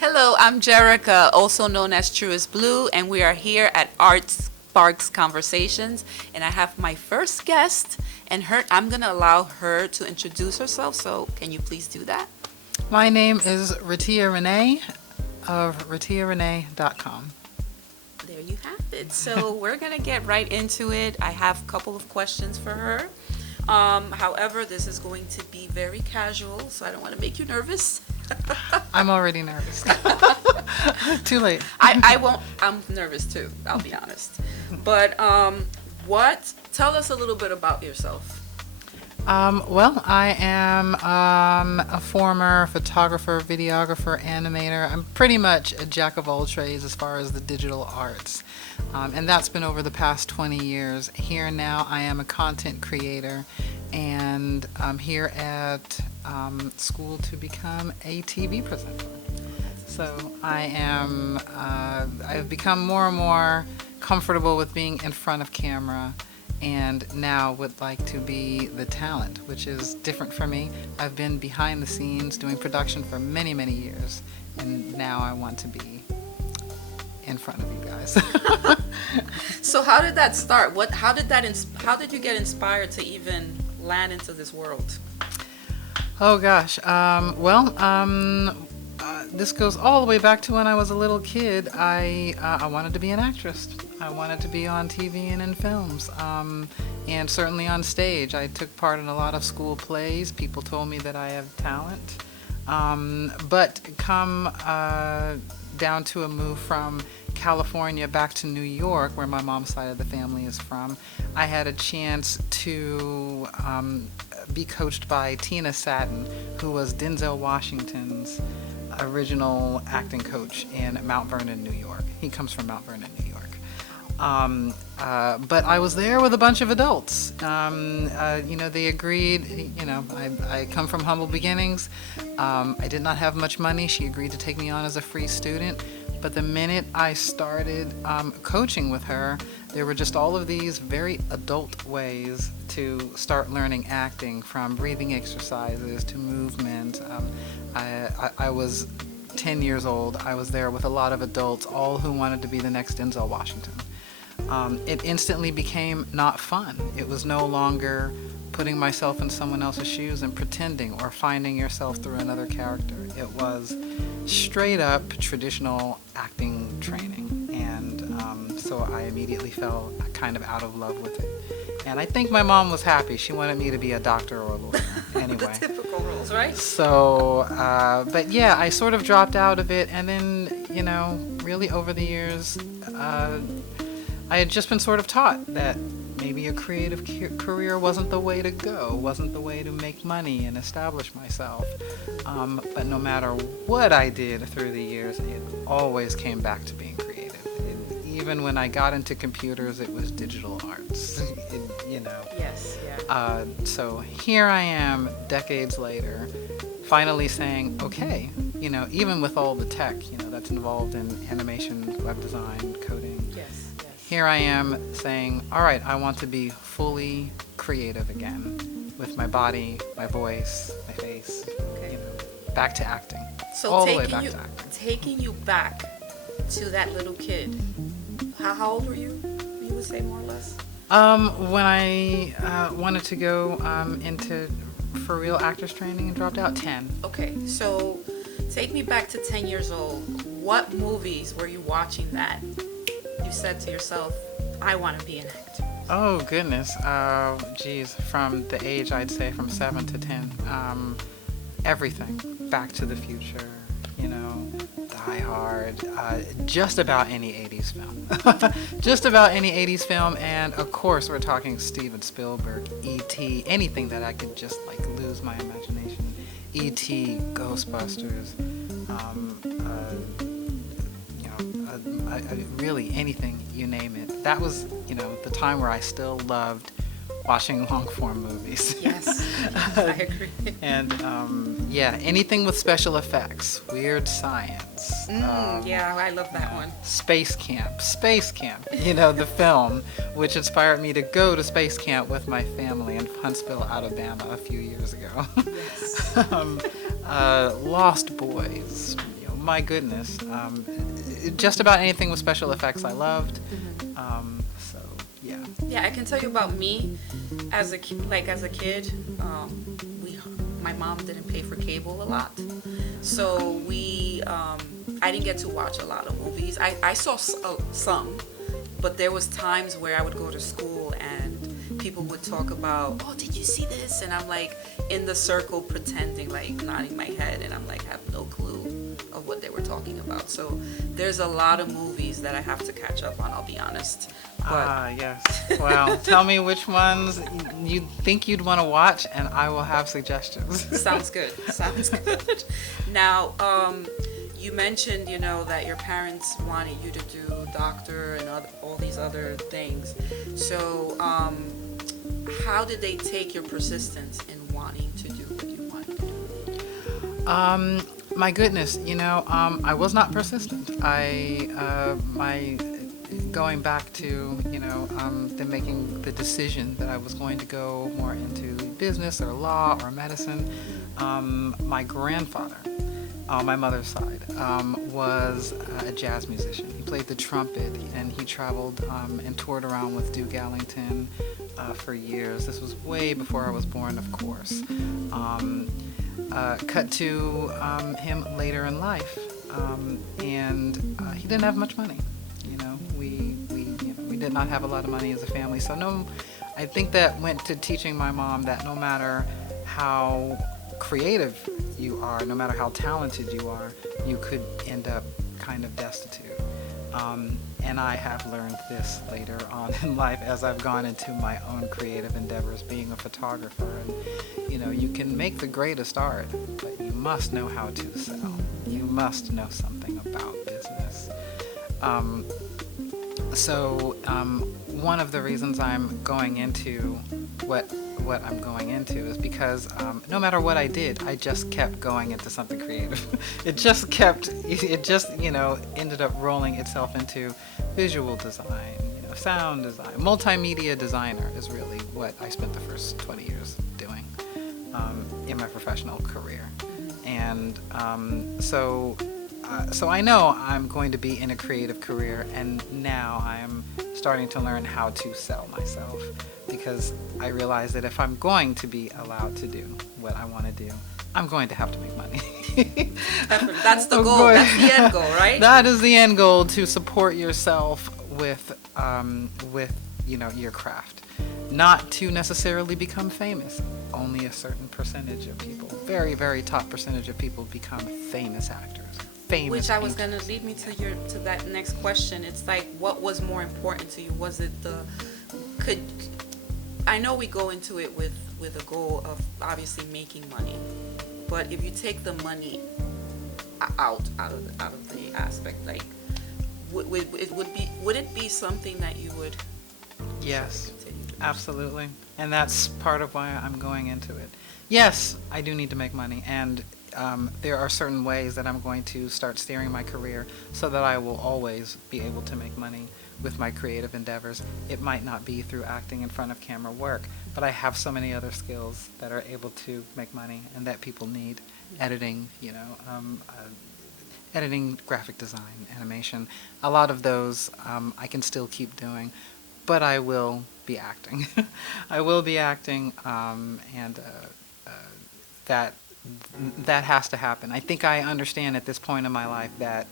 Hello, I'm Jerica, also known as True as Blue, and we are here at Art Sparks Conversations. And I have my first guest, and I'm going to allow her to introduce herself. So, can you please do that? My name is Rhatia Renee of rhatiarenee.com. There you have it. So, we're going to get right into it. I have a couple of questions for her. However, this is going to be very casual, so I don't want to make you nervous. I'm already nervous. Too late. I won't. I'm nervous too. I'll be honest. But tell us a little bit about yourself. Well, I am a former photographer, videographer, animator. I'm pretty much a jack of all trades as far as the digital arts. And that's been over the past 20 years. Here now, I am a content creator, and I'm here at school to become a TV presenter. So I've become more and more comfortable with being in front of camera, and now would like to be the talent, which is different for me. I've been behind the scenes doing production for many, many years, and now I want to be in front of you guys. So how did that start? How did you get inspired to even land into this world? Oh gosh. This goes all the way back to when I was a little kid. I wanted to be an actress. I wanted to be on TV and in films, and certainly on stage. I took part in a lot of school plays. People told me that I have talent, but come down to a move from California back to New York, where my mom's side of the family is from, I had a chance to be coached by Tina Satin, who was Denzel Washington's original acting coach in Mount Vernon, New York. He comes from Mount Vernon, New York. But I was there with a bunch of adults. They agreed. I come from humble beginnings. I did not have much money. She agreed to take me on as a free student. But the minute I started coaching with her, there were just all of these very adult ways to start learning acting, from breathing exercises to movement. I was 10 years old. I was there with a lot of adults, all who wanted to be the next Denzel Washington. It instantly became not fun. It was no longer putting myself in someone else's shoes and pretending or finding yourself through another character. It was straight up traditional acting training, and so I immediately fell kind of out of love with it. And I think my mom was happy. She wanted me to be a doctor or a lawyer anyway. The typical roles, right? So, but yeah, I sort of dropped out of it, and then, really over the years, I had just been sort of taught that maybe a creative career wasn't the way to go, wasn't the way to make money and establish myself. But no matter what I did through the years, it always came back to being creative. Even when I got into computers, it was digital arts. Yes, yeah. So here I am, decades later, finally saying, okay, even with all the tech, that's involved in animation, web design, coding. Yes. Here I am saying, all right, I want to be fully creative again with my body, my voice, my face, back to acting. So all the way back to acting. Taking you back to that little kid, how old were you? You would say more or less? When I wanted to go into for real actors training and dropped out, 10. Okay, so take me back to 10 years old. What movies were you watching that you said to yourself, I want to be an actor? Oh, goodness. From the age, I'd say from 7 to 10. Everything. Back to the Future, Die Hard, just about any 80s film. Just about any 80s film, and of course we're talking Steven Spielberg, E.T., anything that I could just lose my imagination. E.T., Ghostbusters, really anything, you name it. That was, the time where I still loved watching long-form movies. Yes, I agree. And anything with special effects, weird science. Yeah, I love that one. Space Camp, the film, which inspired me to go to Space Camp with my family in Huntsville, Alabama, a few years ago. Yes. Lost Boys, my goodness. Just about anything with special effects I loved. So, yeah. Yeah, I can tell you about me as a kid. My mom didn't pay for cable a lot, so I didn't get to watch a lot of movies. I saw some, but there was times where I would go to school and people would talk about, oh, did you see this? And I'm like in the circle pretending, like nodding my head, and I'm like have no clue of what they were talking about. So there's a lot of movies that I have to catch up on, I'll be honest. Yes. Well, tell me which ones you think you'd want to watch, and I will have suggestions. Sounds good. Sounds good. Now, you mentioned, that your parents wanted you to do doctor and all these other things. So, how did they take your persistence in wanting to do what you wanted to do? My goodness, I was not persistent. Going back to, them making the decision that I was going to go more into business or law or medicine, my grandfather, on my mother's side, was a jazz musician. He played the trumpet, and he traveled and toured around with Duke Ellington for years. This was way before I was born, of course. Cut to him later in life, and he didn't have much money. We did not have a lot of money as a family, so I think that went to teaching my mom that no matter how creative you are, no matter how talented you are, you could end up kind of destitute. And I have learned this later on in life as I've gone into my own creative endeavors, being a photographer. And, you can make the greatest art, but you must know how to sell. You must know something about business. So one of the reasons I'm going into what I'm going into is because no matter what I did, I just kept going into something creative. It just ended up rolling itself into visual design, sound design. Multimedia designer is really what I spent the first 20 years doing in my professional career. And so I know I'm going to be in a creative career, and now I'm starting to learn how to sell myself, because I realize that if I'm going to be allowed to do what I want to do, I'm going to have to make money. That's the goal. That's the end goal, right? That is the end goal, to support yourself with your craft. Not to necessarily become famous. Only a certain percentage of people, very, very top percentage of people, become famous actors. Which I was going to lead me to that next question. It's like, what was more important to you? Was it I know we go into it with a goal of obviously making money, but if you take the money out of the aspect, like would it be something that you would? Yes, absolutely, and that's part of why I'm going into it. Yes, I do need to make money, and there are certain ways that I'm going to start steering my career so that I will always be able to make money with my creative endeavors. It might not be through acting in front of camera work, but I have so many other skills that are able to make money and that people need. Editing, editing, graphic design, animation. A lot of those I can still keep doing, but I will be acting. I will be acting, and that has to happen. I think I understand at this point in my life that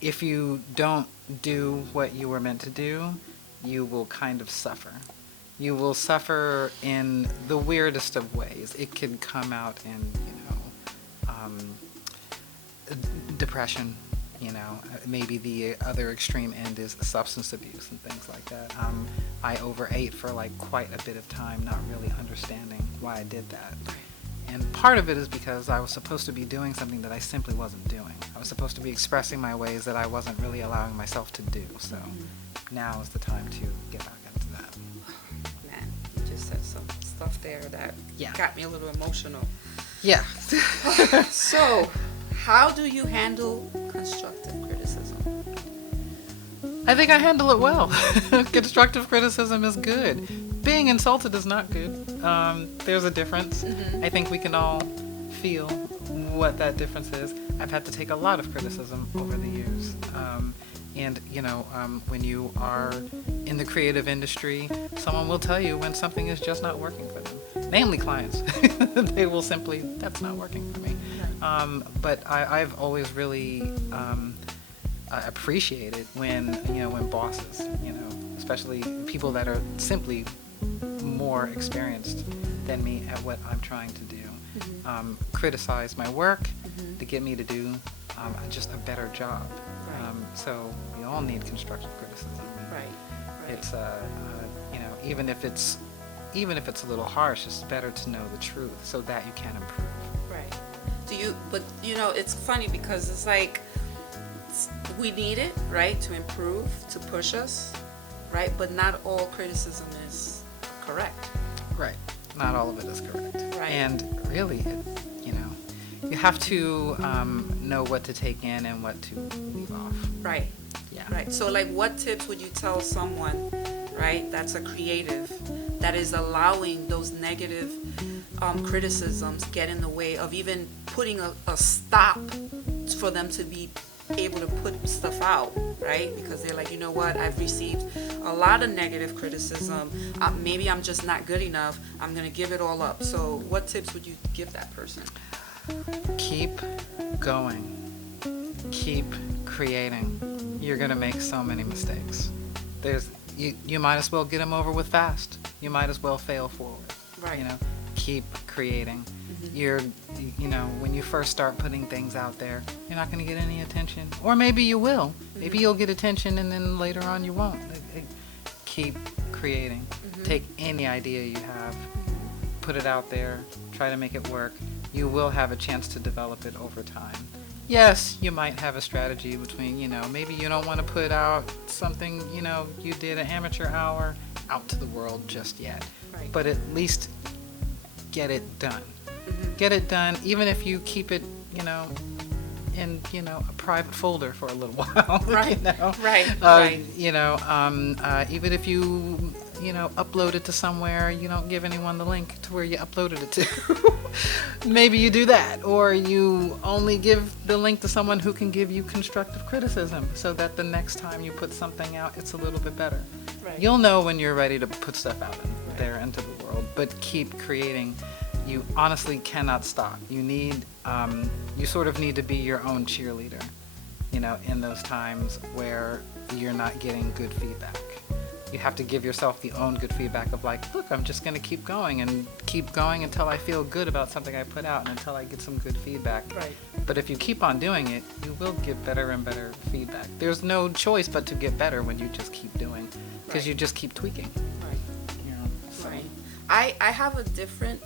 if you don't do what you were meant to do, you will kind of suffer. You will suffer in the weirdest of ways. It can come out in, depression. Maybe the other extreme end is substance abuse and things like that. I overate for quite a bit of time, not really understanding why I did that. And part of it is because I was supposed to be doing something that I simply wasn't doing. I was supposed to be expressing my ways that I wasn't really allowing myself to do. So now is the time to get back into that. Man, you just said some stuff there that got me a little emotional. Yeah. So, how do you handle constructive criticism? I think I handle it well. Constructive criticism is good. Being insulted is not good. There's a difference. I think we can all feel what that difference is. I've had to take a lot of criticism over the years. And, when you are in the creative industry, someone will tell you when something is just not working for them. Namely clients. They will simply, that's not working for me. But I've always really appreciated when bosses, especially people that are simply more experienced than me at what I'm trying to do, criticize my work to get me to do just a better job. So we all need constructive criticism. Right. It's even if it's a little harsh, it's better to know the truth so that you can improve. Right. But it's funny because it's like we need it, right, to improve, to push us, right? But not all criticism is correct. Right. Not all of it is correct. Right. And really, you have to know what to take in and what to leave off. Right. Yeah. Right. So, like, what tips would you tell someone, right, that's a creative, that is allowing those negative criticisms get in the way of even putting a stop for them to be able to put stuff out, right? Because they're like, you know what, I've received a lot of negative criticism. Maybe I'm just not good enough. I'm going to give it all up. So what tips would you give that person? Keep going. Keep creating. You're going to make so many mistakes. You might as well get them over with fast. You might as well fail forward. Right. Keep creating. When you first start putting things out there, you're not going to get any attention. Or maybe you will. Maybe you'll get attention and then later on you won't. Keep creating. Take any idea you have, put it out there, try to make it work. You will have a chance to develop it over time. Yes, you might have a strategy between, maybe you don't want to put out something, you did an amateur hour out to the world just yet. Right. But at least get it done. Get it done, even if you keep it, in, a private folder for a little while. Right. Right. Even if you, upload it to somewhere, you don't give anyone the link to where you uploaded it to. Maybe you do that, or you only give the link to someone who can give you constructive criticism so that the next time you put something out, it's a little bit better. Right. You'll know when you're ready to put stuff out there into the world, but keep creating. You honestly cannot stop. You sort of need to be your own cheerleader, in those times where you're not getting good feedback. You have to give yourself the own good feedback of like, look, I'm just going to keep going until I feel good about something I put out and until I get some good feedback. Right. But if you keep on doing it, you will get better and better feedback. There's no choice but to get better when you just keep doing, because you just keep tweaking. Right. Right. I have a different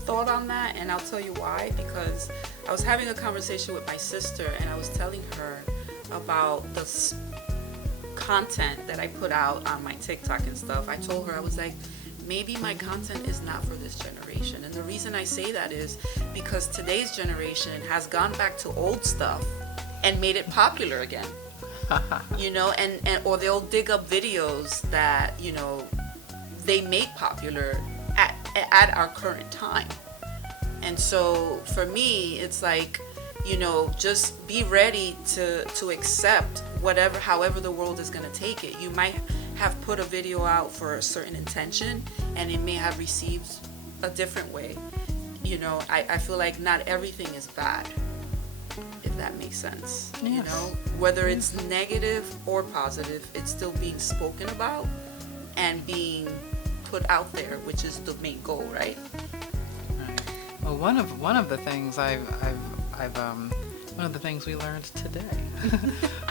thought on that, and I'll tell you why. Because I was having a conversation with my sister and I was telling her about the content that I put out on my TikTok and stuff. I told her, I was like, maybe my content is not for this generation. And the reason I say that is because today's generation has gone back to old stuff and made it popular again. Or they'll dig up videos that, they make popular at our current time. And so for me, it's like, just be ready to accept however the world is going to take it. You might have put a video out for a certain intention and it may have received a different way. I feel like not everything is bad, if that makes sense. Yes. Whether it's negative or positive, it's still being spoken about and being put out there, which is the main goal, right? Right. Well, one of the things one of the things we learned today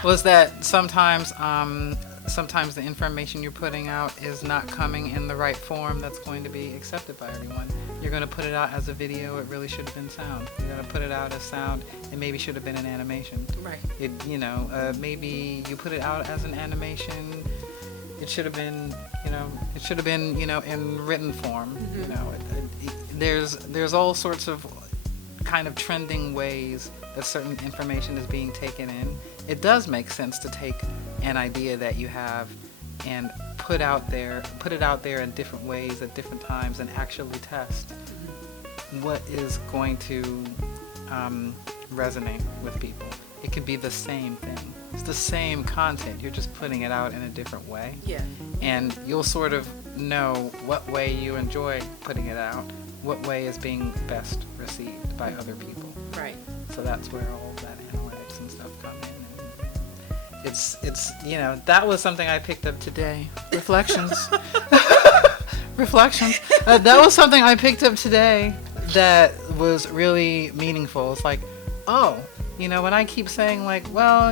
was that sometimes the information you're putting out is not coming in the right form that's going to be accepted by everyone. You're going to put it out as a video, it really should have been sound. You're going to put it out as sound, it maybe should have been an animation. Right. Maybe you put it out as an animation, it should have been, in written form. There's all sorts of kind of trending ways that certain information is being taken in. It does make sense to take an idea that you have and put it out there in different ways at different times and actually test what is going to resonate with people. It could be the same thing. It's the same content. You're just putting it out in a different way. Yeah. And you'll sort of know what way you enjoy putting it out, what way is being best received by other people. Right. So that's where all that analytics and stuff come in. And it's that was something I picked up today. Reflections. Reflections. That was something I picked up today that was really meaningful. It's like, oh, when I keep saying like, well,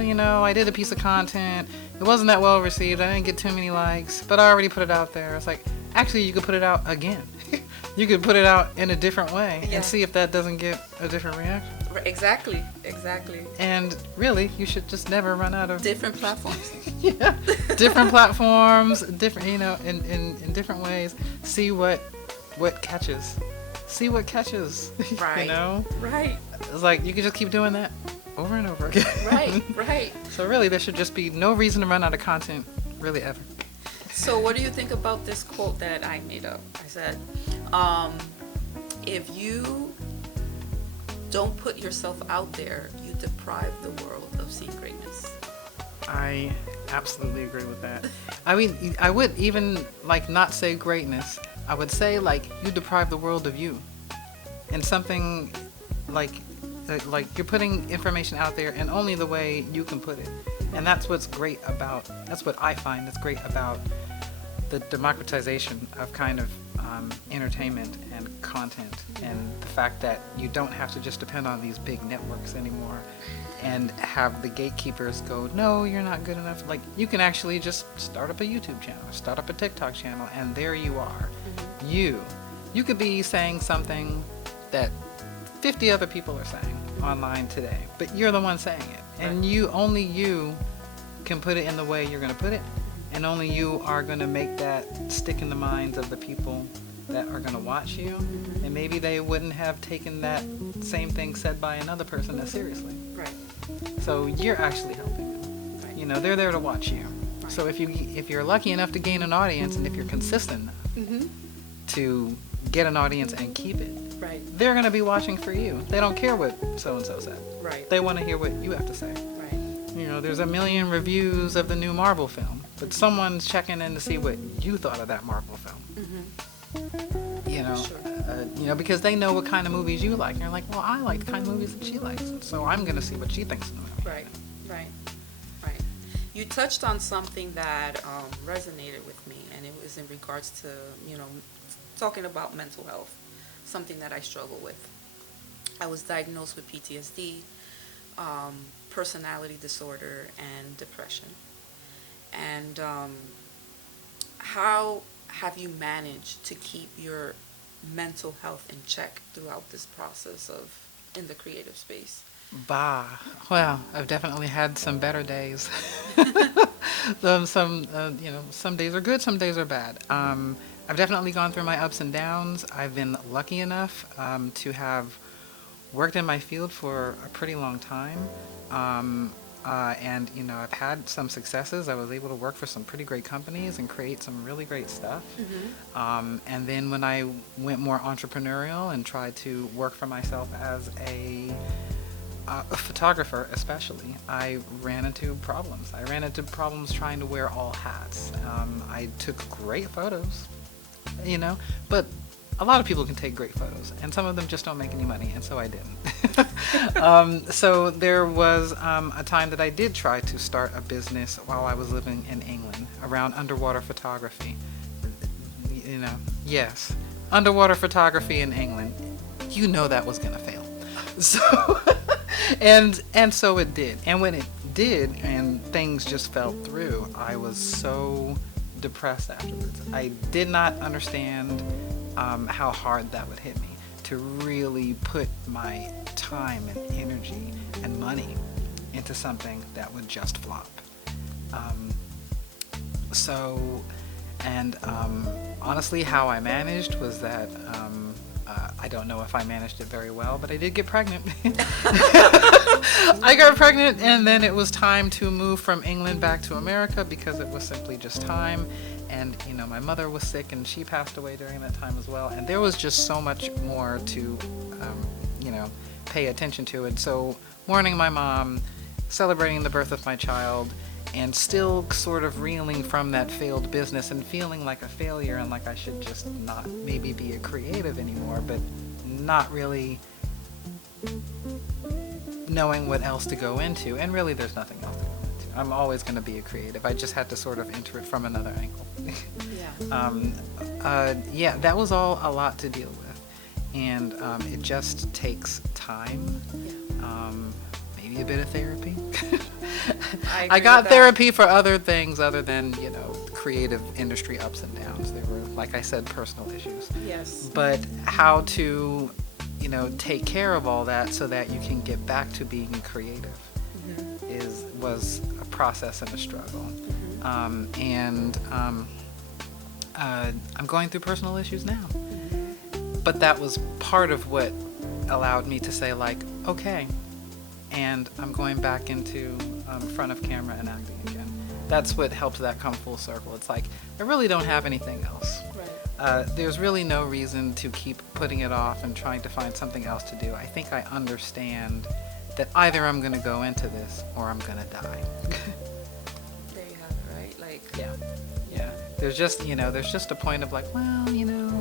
I did a piece of content, it wasn't that well received, I didn't get too many likes, but I already put it out there. It's like, actually, you could put it out again. You could put it out in a different way and see if that doesn't get a different reaction. Exactly. And really, you should just never run out of Different platforms. Yeah, different platforms, different, in different ways. See what catches. See what catches. Right. Right. It's like you can just keep doing that over and over again. Right. So really, there should just be no reason to run out of content, really, ever. So what do you think about this quote that I made up? I said, if you don't put yourself out there, you deprive the world of seeing greatness. I absolutely agree with that. I mean, I would even not say greatness. I would say you deprive the world of you. And something like you're putting information out there in only the way you can put it. And that's what I find that's great about the democratization of kind of entertainment and content, and the fact that you don't have to just depend on these big networks anymore and have the gatekeepers go, no, you're not good enough. You can actually just start up a YouTube channel, start up a TikTok channel, and there you are. Mm-hmm. You could be saying something that 50 other people are saying online today, but you're the one saying it. And only you can put it in the way you're going to put it, and only you are going to make that stick in the minds of the people that are going to watch you. Mm-hmm. And maybe they wouldn't have taken that same thing said by another person as seriously. Right. So you're actually helping them. Right. They're there to watch you. Right. So if you're lucky enough to gain an audience, and if you're consistent enough to get an audience and keep it, right, they're going to be watching for you. They don't care what so-and-so said. Right. They want to hear what you have to say. Right. There's a million reviews of the new Marvel film, but someone's checking in to see what you thought of that Marvel film. Mm-hmm. Sure. Because they know what kind of movies you like. And you're like, well, I like the kind of movies that she likes, so I'm going to see what she thinks of the movie. Right. You touched on something that resonated with me, and it was in regards to, talking about mental health, something that I struggle with. I was diagnosed with PTSD, personality disorder, and depression. And how have you managed to keep your mental health in check throughout this process in the creative space? Well, I've definitely had some better days. Some days are good, some days are bad. I've definitely gone through my ups and downs. I've been lucky enough to have worked in my field for a pretty long time. And I've had some successes. I was able to work for some pretty great companies and create some really great stuff. Mm-hmm. And then when I went more entrepreneurial and tried to work for myself as a photographer especially, I ran into problems. I ran into problems trying to wear all hats. I took great photos, but a lot of people can take great photos, and some of them just don't make any money, and so I didn't. So there was a time that I did try to start a business while I was living in England around underwater photography. Yes, underwater photography in England. That was gonna fail. So, and so it did. And when it did, and things just fell through, I was so depressed afterwards. I did not understand how hard that would hit me to really put my time and energy and money into something that would just flop. Honestly, how I managed was that I don't know if I managed it very well, but I did get pregnant. I got pregnant, and then it was time to move from England back to America because it was simply just time. And, my mother was sick, and she passed away during that time as well. And there was just so much more to, pay attention to it. So mourning my mom, celebrating the birth of my child, and still sort of reeling from that failed business and feeling like a failure and like I should just not maybe be a creative anymore, but not really knowing what else to go into. And really there's nothing else to go into. I'm always going to be a creative. I just had to sort of enter it from another angle. Yeah. That was all a lot to deal with. And it just takes time. Maybe a bit of therapy. I got therapy for other things other than, creative industry ups and downs. There were, like I said, personal issues. Yes. But how to, take care of all that so that you can get back to being creative was a process and a struggle. I'm going through personal issues now. But that was part of what allowed me to say, like, okay, and I'm going back into front of camera and acting again. That's what helped that come full circle. It's like, I really don't have anything else. Right. There's really no reason to keep putting it off and trying to find something else to do. I think I understand that either I'm going to go into this or I'm going to die. There you have it, right? Like, Yeah. There's just a point of like, well,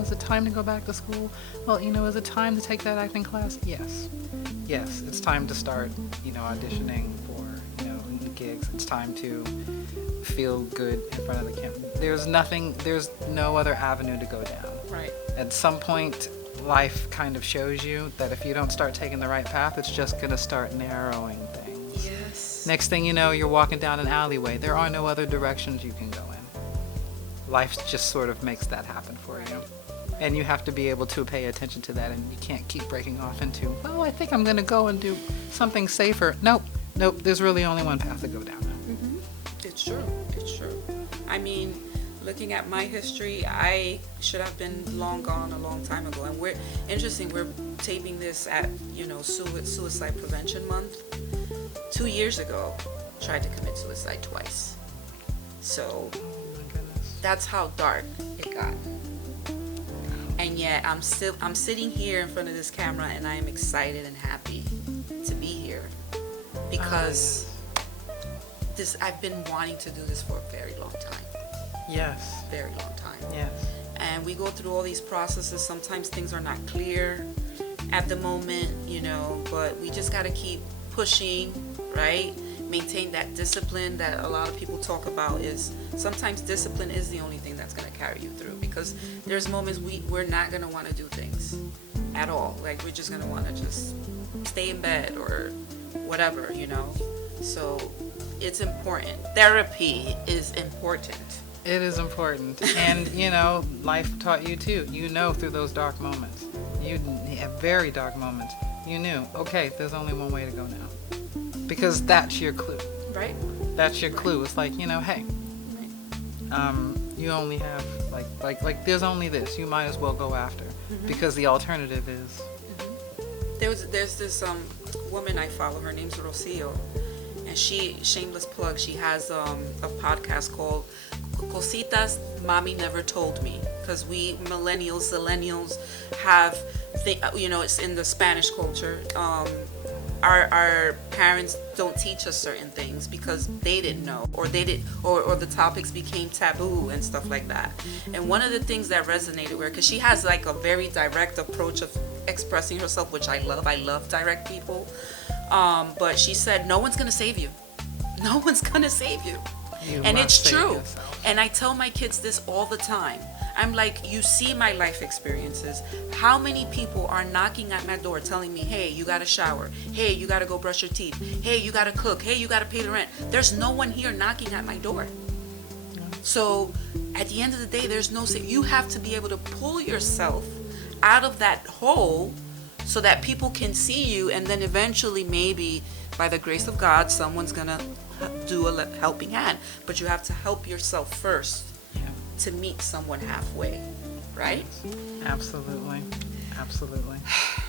is it time to go back to school? Well, is it time to take that acting class? Yes, it's time to start, auditioning for, the gigs. It's time to feel good in front of the camera. There's no other avenue to go down. right. At some point, life kind of shows you that if you don't start taking the right path, it's just going to start narrowing things. Yes. Next thing you know, you're walking down an alleyway. There are no other directions you can go in. Life just sort of makes that happen for you. And you have to be able to pay attention to that, and you can't keep breaking off into, oh, I think I'm going to go and do something safer. Nope, there's really only one path to go down now. It's true. I mean, looking at my history, I should have been long gone a long time ago. And we're taping this at, Suicide Prevention Month. 2 years ago, tried to commit suicide twice. So that's how dark it got. And yet I'm sitting here in front of this camera and I am excited and happy to be here because I've been wanting to do this for a very long time. Yes. Very long time. Yes. And we go through all these processes. Sometimes things are not clear at the moment, but we just got to keep pushing, right? Maintain that discipline that a lot of people talk about. Is sometimes discipline is the only thing that's going to carry you through, because there's moments we're not going to want to do things at all. Like, we're just going to want to just stay in bed or whatever, So it's important. Therapy is important. It is important. And, life taught you too. Through those dark moments. You have very dark moments. You knew, okay, there's only one way to go now. Because that's your clue. Right. That's your clue. It's like, hey, you only have, like there's only this. You might as well go after. Because the alternative is... There's this woman I follow. Her name's Rhatia. And shameless plug, she has a podcast called Cositas Mommy Never Told Me. Because we zillennials have, it's in the Spanish culture. Our parents don't teach us certain things because they didn't know, or the topics became taboo and stuff like that. And one of the things that resonated with her, because she has like a very direct approach of expressing herself, which I love direct people. But she said, no one's gonna save you. No one's gonna save you. And it's true. Yourself. And I tell my kids this all the time. I'm like, you see my life experiences. How many people are knocking at my door telling me, hey, you gotta shower. Hey, you gotta go brush your teeth. Hey, you gotta cook. Hey, you gotta pay the rent. There's no one here knocking at my door. So at the end of the day, there's no say. You have to be able to pull yourself out of that hole so that people can see you, and then eventually, maybe by the grace of God, someone's gonna do a helping hand. But you have to help yourself first to meet someone halfway, right? Absolutely.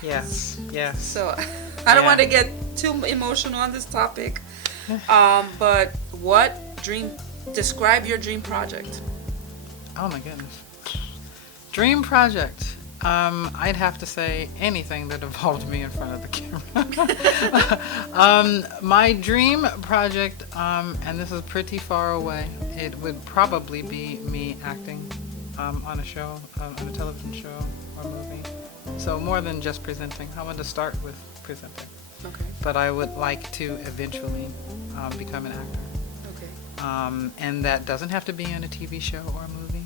Yes. So I don't want to get too emotional on this topic, but describe your dream project. Oh my goodness. Dream project. I'd have to say anything that involved me in front of the camera. My dream project, and this is pretty far away, it would probably be me acting on a show, on a television show or movie. So more than just presenting. I want to start with presenting. Okay. But I would like to eventually become an actor. Okay. And that doesn't have to be in a TV show or a movie.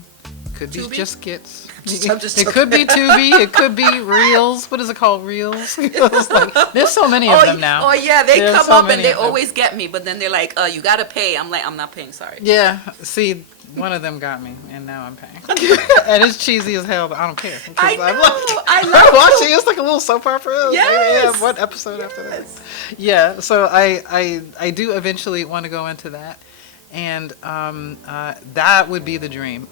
Could be Tubi? just skits. I'm just It could be Tubi. It could be Reels. What is it called? Reels? It's like, there's so many of them now. Oh yeah, they There's come so up and many they of them. always get me, but then they're like, you gotta pay. I'm like, I'm not paying, sorry. Yeah. See, one of them got me, and now I'm paying. And it's cheesy as hell, but I don't care. I I'm know, like, I I'm love watching. It's like a little soap opera. Yes. Yeah, one episode after that. Yeah. So I do eventually want to go into that, and that would be the dream.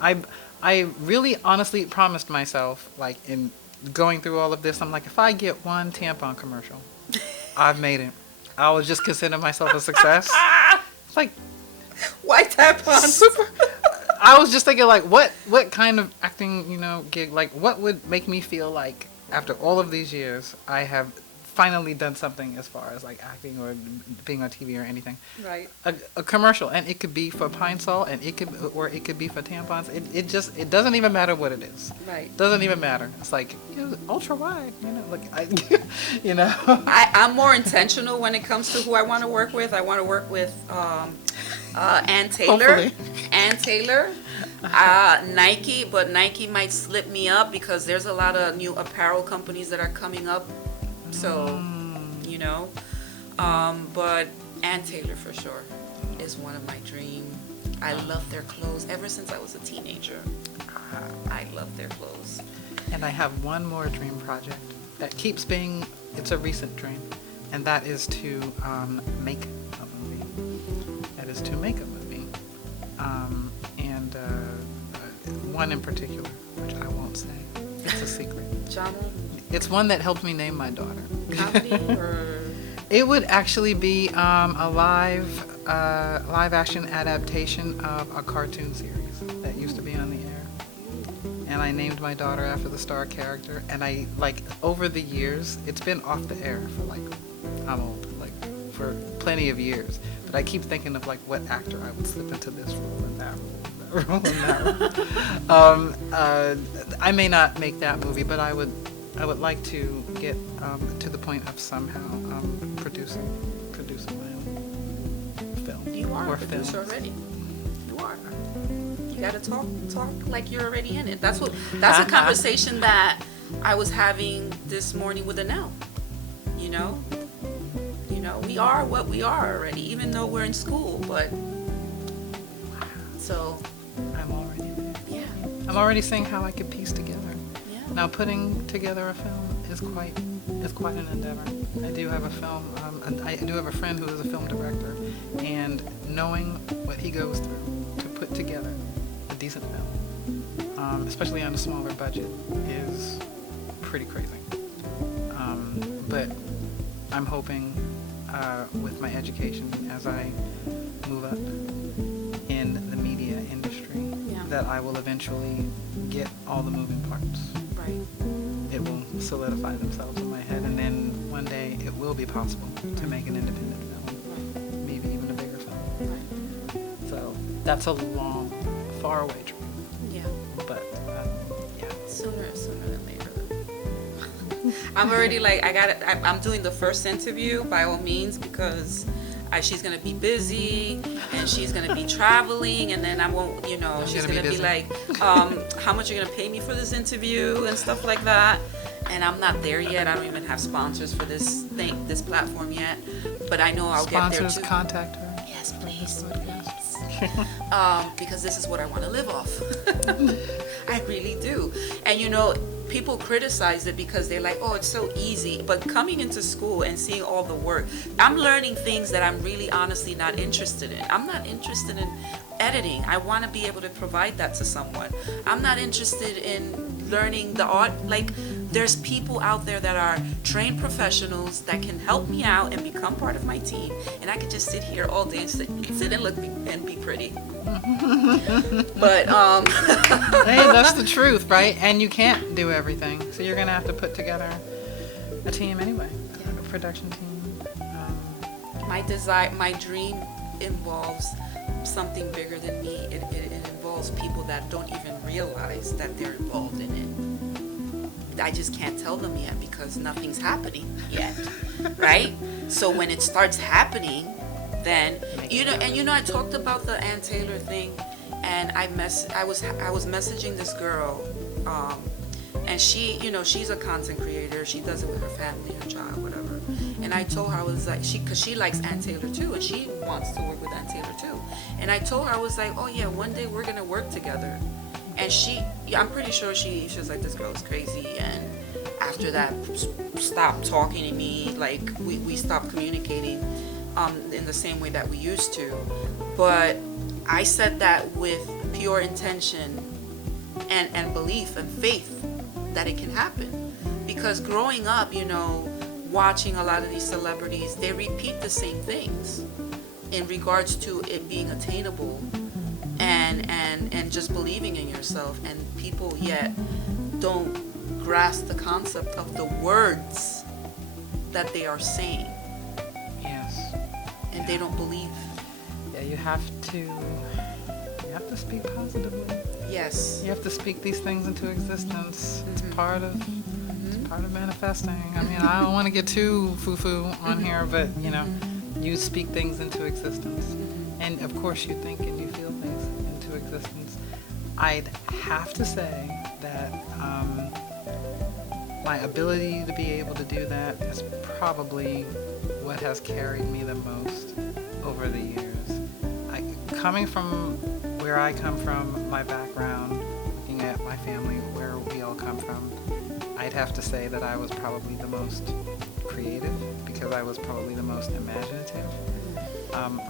I really honestly promised myself, like in going through all of this, I'm like, if I get one tampon commercial, I've made it. I would just consider myself a success. It's like White tampons. super. I was just thinking, like, what kind of acting, gig, like, what would make me feel like after all of these years, I have finally done something as far as like acting or being on TV or anything. Right. A commercial, and it could be for Pine Sol, and it could be for tampons. It doesn't even matter what it is. Right. Doesn't even matter. It's like ultra wide, like I'm more intentional when it comes to who I want to work with. I want to work with Ann Taylor. Hopefully. Ann Taylor. Nike, but Nike might slip me up because there's a lot of new apparel companies that are coming up. So, but Ann Taylor for sure is one of my dream. I love their clothes ever since I was a teenager. I love their clothes. And I have one more dream project that keeps being, it's a recent dream, and that is to make a movie. That is to make a movie. And one in particular, which I won't say. It's a secret. Genre? It's one that helped me name my daughter. Comedy or? It would actually be a live action adaptation of a cartoon series that used to be on the air. And I named my daughter after the star character. And I, over the years, it's been off the air for I'm old, for plenty of years. But I keep thinking of what actor I would slip into this role and that role and that role. I may not make that movie, but I would like to get to the point of somehow producing my own film. You are or a producer films. already. You are. You gotta talk like you're already in it. That's a conversation that I was having this morning with Anel. We are what we are already, even though we're in school. But so I'm already there. yeah, I'm already seeing how I could piece together. yeah. Now, putting together a film is quite an endeavor. I do have a film. I do have a friend who is a film director, and knowing what he goes through to put together a decent film, especially on a smaller budget, is pretty crazy. But I'm hoping with my education as I move up in the media industry, Yeah. that I will eventually get all the moving parts. Right. It will solidify themselves in my head, and then one day it will be possible to make an independent film, maybe even a bigger film. Right. So that's a long, far away dream, Yeah. but yeah. Sooner than later. I'm already I'm doing the first interview by all means because she's gonna be busy and she's gonna be traveling, and then I won't, she's gonna be like, how much are you gonna pay me for this interview and stuff like that. And I'm not there yet. I don't even have sponsors for this platform yet. But I know I'll get there Sponsors, too. contact her. Yes, please. Because this is what I want to live off. I really do. And people criticize it because they're like, oh, it's so easy. But coming into school and seeing all the work, I'm learning things that I'm really honestly not interested in. I'm not interested in editing. I want to be able to provide that to someone. I'm not interested in learning the art. there's people out there that are trained professionals that can help me out and become part of my team, and I could just sit here all day and sit and look and be pretty. But Hey, that's the truth, right? And you can't do everything, so you're gonna have to put together a team anyway, a production team. my dream involves something bigger than me. It involves people that don't even realize that they're involved in it. I just can't tell them yet because nothing's happening yet, right? So when it starts happening, then I talked about the Ann Taylor thing, and I was messaging this girl, and she's a content creator. She does it with her family, her child, whatever. And I told her, I was like, because she likes Ann Taylor too, and she wants to work with Ann Taylor too. And I told her, I was like, oh yeah, one day we're gonna work together. And I'm pretty sure she was like, this girl is crazy. And after that, stopped talking to me. Like we stopped communicating in the same way that we used to. But I said that with pure intention and belief and faith that it can happen. Because growing up, watching a lot of these celebrities, they repeat the same things in regards to it being attainable and just believing in yourself, and people yet don't grasp the concept of the words that they are saying. Yes. And they don't believe. Yeah, you have to speak positively. Yes. You have to speak these things into existence. It's part of manifesting. I mean, I don't want to get too foo-foo on here, but you speak things into existence. And of course you think and you feel things into existence. I'd have to say that my ability to be able to do that is probably what has carried me the most over the years. Coming from where I come from, my background, looking at my family, where we all come from, I'd have to say that I was probably the most creative because I was probably the most imaginative.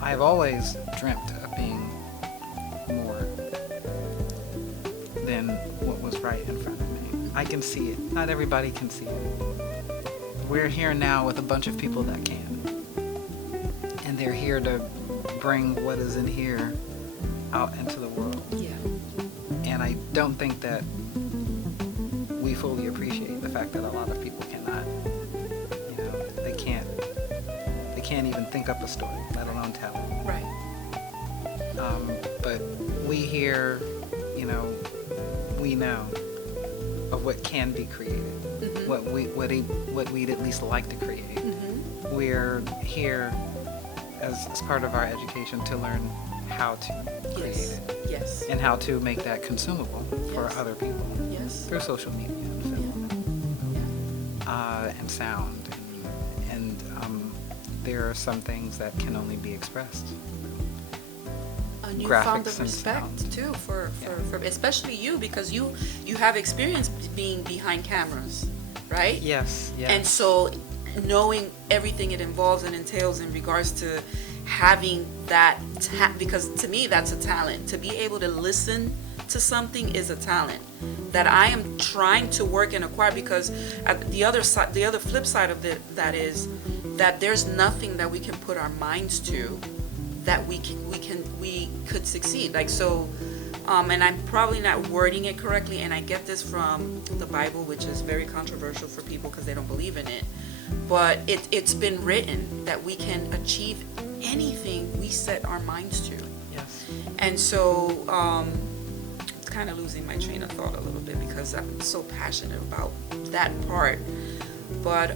I've always dreamt of being more than what was right in front of me. I can see it. Not everybody can see it. We're here now with a bunch of people that can. And they're here to bring what is in here out into the world. Yeah. And I don't think that we fully appreciate the fact that a lot of people cannot. They can't even think up a story, let alone tell it. Right. But we here, we know of what can be created, what we'd at least like to create. We're here as part of our education to learn how to create it. Yes. And how to make that consumable for Yes. other people. Yes. Through social media and film and sound. And there are some things that can only be expressed. A new Graphics found of and respect sound. too for especially you, because you have experience being behind cameras, right? Yes. And so knowing everything it involves and entails in regards to having that because to me that's a talent. To be able to listen to something is a talent that I am trying to work and acquire, because the other flip side of that is that there's nothing that we can put our minds to that we could succeed. Like, so and I'm probably not wording it correctly, and I get this from the Bible, which is very controversial for people because they don't believe in it, but it's been written that we can achieve anything we set our minds to. Yes. And so it's kind of losing my train of thought a little bit because I'm so passionate about that part. But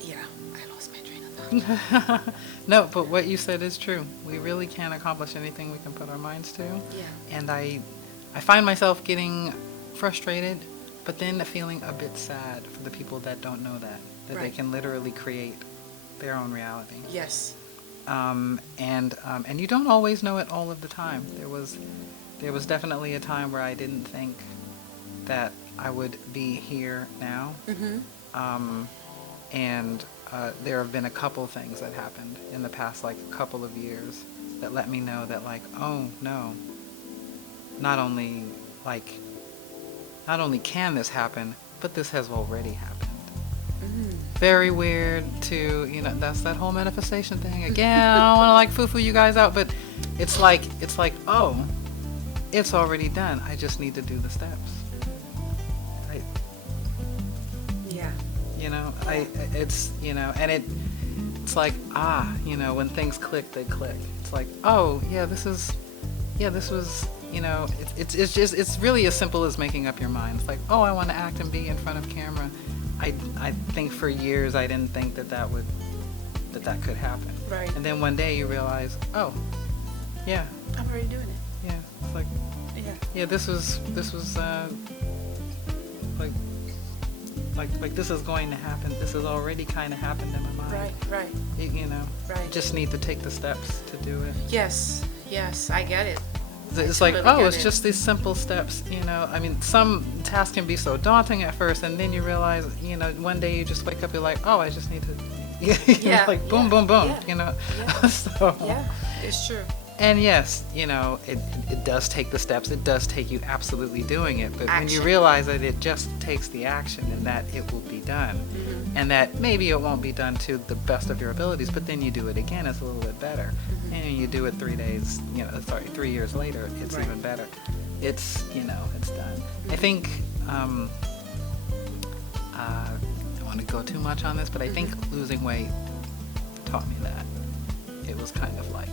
yeah, I lost my train of thought. No, but what you said is true. We really can accomplish anything we can put our minds to. Yeah. And I find myself getting frustrated, but then feeling a bit sad for the people that don't know that they Right. can literally create their own reality. Yes. And you don't always know it all of the time. There was definitely a time where I didn't think that I would be here now. And there have been a couple things that happened in the past, like, couple of years that let me know that, like, oh no, not only like not only can this happen, but this has already happened. Mm. Very weird to, that's that whole manifestation thing. Again, I don't want to like foo-foo you guys out, but it's like, oh, it's already done. I just need to do the steps. Right? Yeah. It's like, when things click, they click. It's like, oh, this was, it's really as simple as making up your mind. It's like, oh, I want to act and be in front of camera. I think for years I didn't think that could happen. Right. And then one day you realize, oh, yeah. I'm already doing it. Yeah. It's like, yeah, this was like this is going to happen. This has already kind of happened in my mind. Right. You Right. just need to take the steps to do it. Yes, I get it. It's like, totally get it's it. just these simple steps, I mean, some tasks can be so daunting at first, and then you realize, one day you just wake up, you're like, oh, I just need to, like, boom, boom, boom, Yeah. So. Yeah, it's true. And yes, it does take the steps. It does take you absolutely doing it. But when you Action. realize that it just takes the action and that it will be done, and that maybe it won't be done to the best of your abilities, but then you do it again, it's a little bit better. And you do it 3 years later, it's Right. even better. It's, it's done. I think, I don't want to go too much on this, but I think losing weight taught me that. It was kind of like,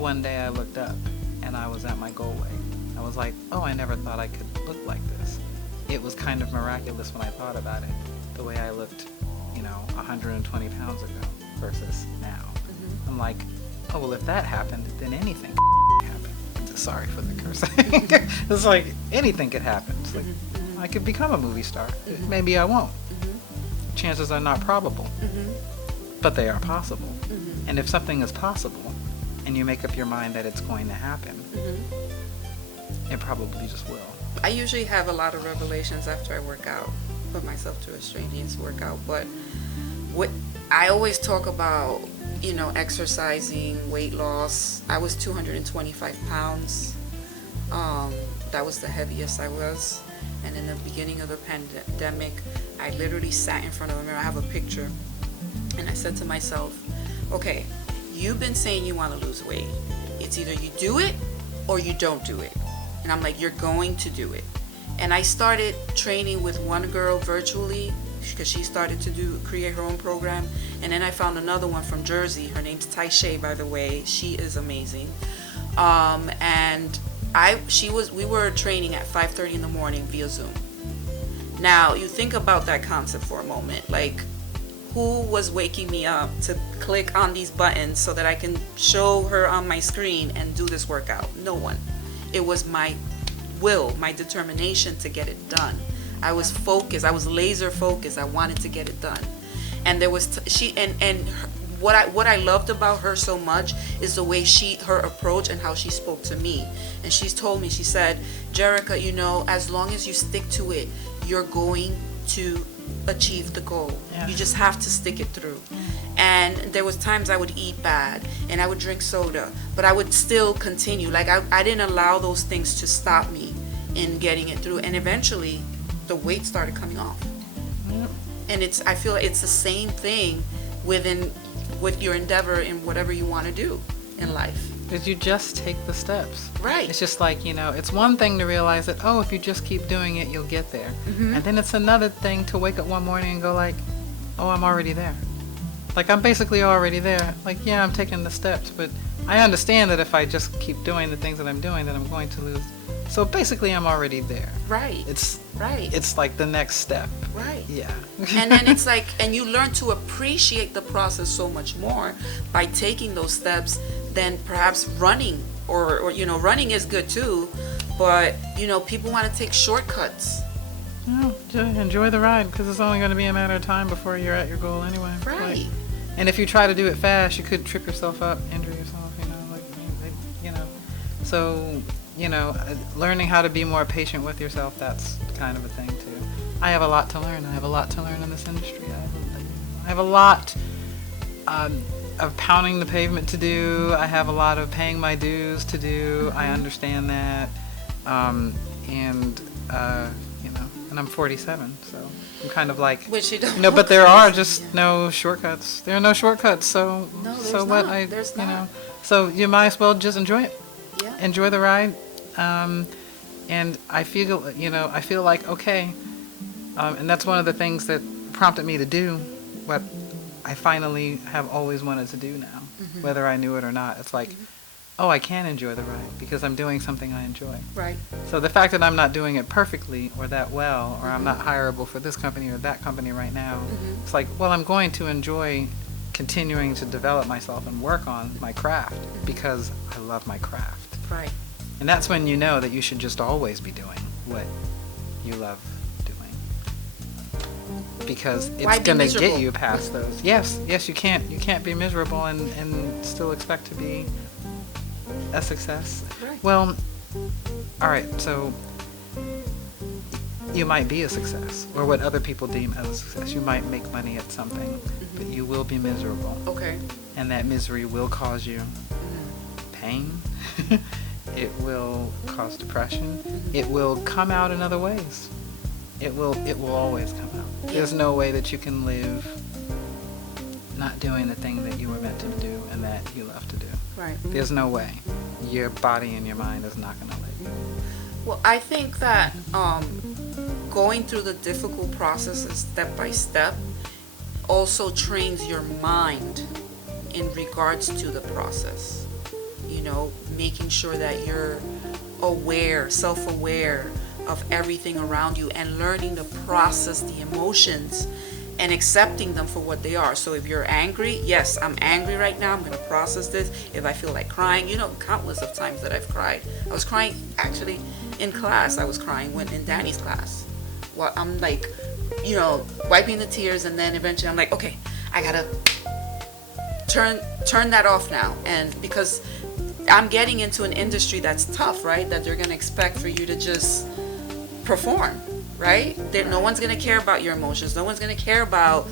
one day I looked up and I was at my goal weight. I was like, I never thought I could look like this. It was kind of miraculous when I thought about it, the way I looked, 120 pounds ago versus now. I'm like, if that happened, then anything can happen. Sorry for the cursing. It's like, anything could happen. It's like, I could become a movie star. Maybe I won't. Chances are not probable, but they are possible. And if something is possible, and you make up your mind that it's going to happen, it probably just will. I usually have a lot of revelations after I work out, put myself through a strenuous workout, but what I always talk about, exercising, weight loss. I was 225 pounds. That was the heaviest I was. And in the beginning of the pandemic, I literally sat in front of a mirror. I have a picture. And I said to myself, okay, you've been saying you want to lose weight. It's either you do it or you don't do it. And I'm like, you're going to do it. And I started training with one girl virtually because she started to create her own program. And then I found another one from Jersey. Her name's Taishay, by the way. She is amazing. And we were training at 5:30 in the morning via Zoom. Now, you think about that concept for a moment. Like, who was waking me up to click on these buttons so that I can show her on my screen and do this workout? No one. It was my will, my determination to get it done. I was focused. I was laser focused. I wanted to get it done. And there was what I loved about her so much is the way her approach and how she spoke to me. And she's told me, she said, Jerica, as long as you stick to it, you're going to achieve the goal. Yeah. You just have to stick it through. And there was times I would eat bad and I would drink soda, but I would still continue. Like I didn't allow those things to stop me in getting it through. And eventually the weight started coming off. Yep. And I feel like it's the same thing with your endeavor in whatever you want to do in life. Because you just take the steps. Right. It's just like, it's one thing to realize that, if you just keep doing it, you'll get there. And then it's another thing to wake up one morning and go like, I'm already there. Like, I'm basically already there. Like, yeah, I'm taking the steps, but I understand that if I just keep doing the things that I'm doing, that I'm going to lose. So basically, I'm already there. Right. It's right. It's like the next step. Right. Yeah. And then it's like, and you learn to appreciate the process so much more by taking those steps than perhaps running or running is good too, but people want to take shortcuts. No, just enjoy the ride because it's only going to be a matter of time before you're at your goal anyway. Right. And if you try to do it fast, you could trip yourself up, injure yourself, So, learning how to be more patient with yourself, that's kind of a thing too. I have a lot to learn. I have a lot to learn in this industry. I have a lot of pounding the pavement to do. I have a lot of paying my dues to do. I understand that. and I'm 47, so I'm kind of like, Which you don't but look there are crazy. just Yeah. no shortcuts. There are no shortcuts, so No, there's so what? not. There's not. So you might as well just enjoy it. Yeah. Enjoy the ride. And I feel, I feel like, okay, and that's one of the things that prompted me to do what I finally have always wanted to do now, whether I knew it or not. It's like, oh, I can enjoy the ride because I'm doing something I enjoy. Right. So the fact that I'm not doing it perfectly or that well, or I'm not hireable for this company or that company right now, it's like, well, I'm going to enjoy continuing to develop myself and work on my craft because I love my craft. Right. And that's when you know that you should just always be doing what you love doing. Because Why it's be going to miserable? get you past those. Yes, you can't be miserable and still expect to be a success. Right. Well, all right, so you might be a success, or what other people deem as a success. You might make money at something, but you will be miserable. Okay. And that misery will cause you pain. It will cause depression. It will come out in other ways. It will always come out. There's no way that you can live not doing the thing that you were meant to do and that you love to do. Right. There's no way. Your body and your mind is not going to let you. Well, I think that going through the difficult processes step by step also trains your mind in regards to the process. Making sure that you're aware, self-aware of everything around you and learning to process the emotions and accepting them for what they are. So if you're angry, yes, I'm angry right now. I'm going to process this. If I feel like crying, countless of times that I've cried. I was crying actually in class. I was crying when in Danny's class. Well, I'm like, wiping the tears, and then eventually I'm like, okay, I gotta turn that off now. And because I'm getting into an industry that's tough, right? That they're gonna expect for you to just perform, right? No one's gonna care about your emotions. No one's gonna care about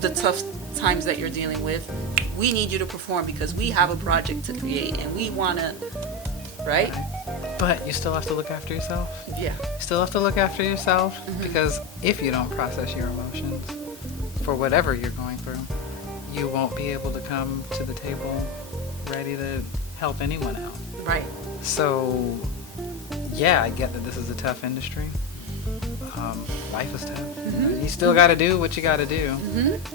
the tough times that you're dealing with. We need you to perform because we have a project to create and we wanna, right? But you still have to look after yourself. Yeah. You still have to look after yourself because if you don't process your emotions for whatever you're going through, you won't be able to come to the table ready to help anyone out. Right. So, yeah, I get that this is a tough industry. Life is tough. You still got to do what you got to do,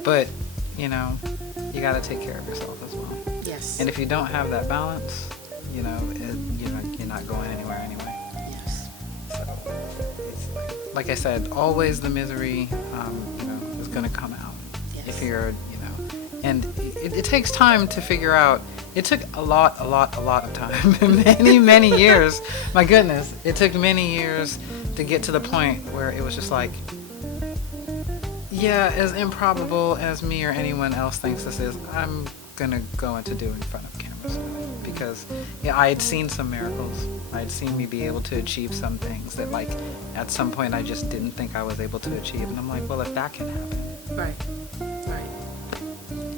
but you got to take care of yourself as well. Yes. And if you don't have that balance, you're not going anywhere anyway. Yes. So, it's like I said, always the misery, is going to come out. Yes. If you're, and it takes time to figure out. It took a lot of time, many years. My goodness, it took many years to get to the point where it was just like, yeah, as improbable as me or anyone else thinks this is, I'm gonna go into do in front of cameras because I had seen some miracles. I had seen me be able to achieve some things that, like, at some point I just didn't think I was able to achieve, and I'm like, well, if that can happen, Right.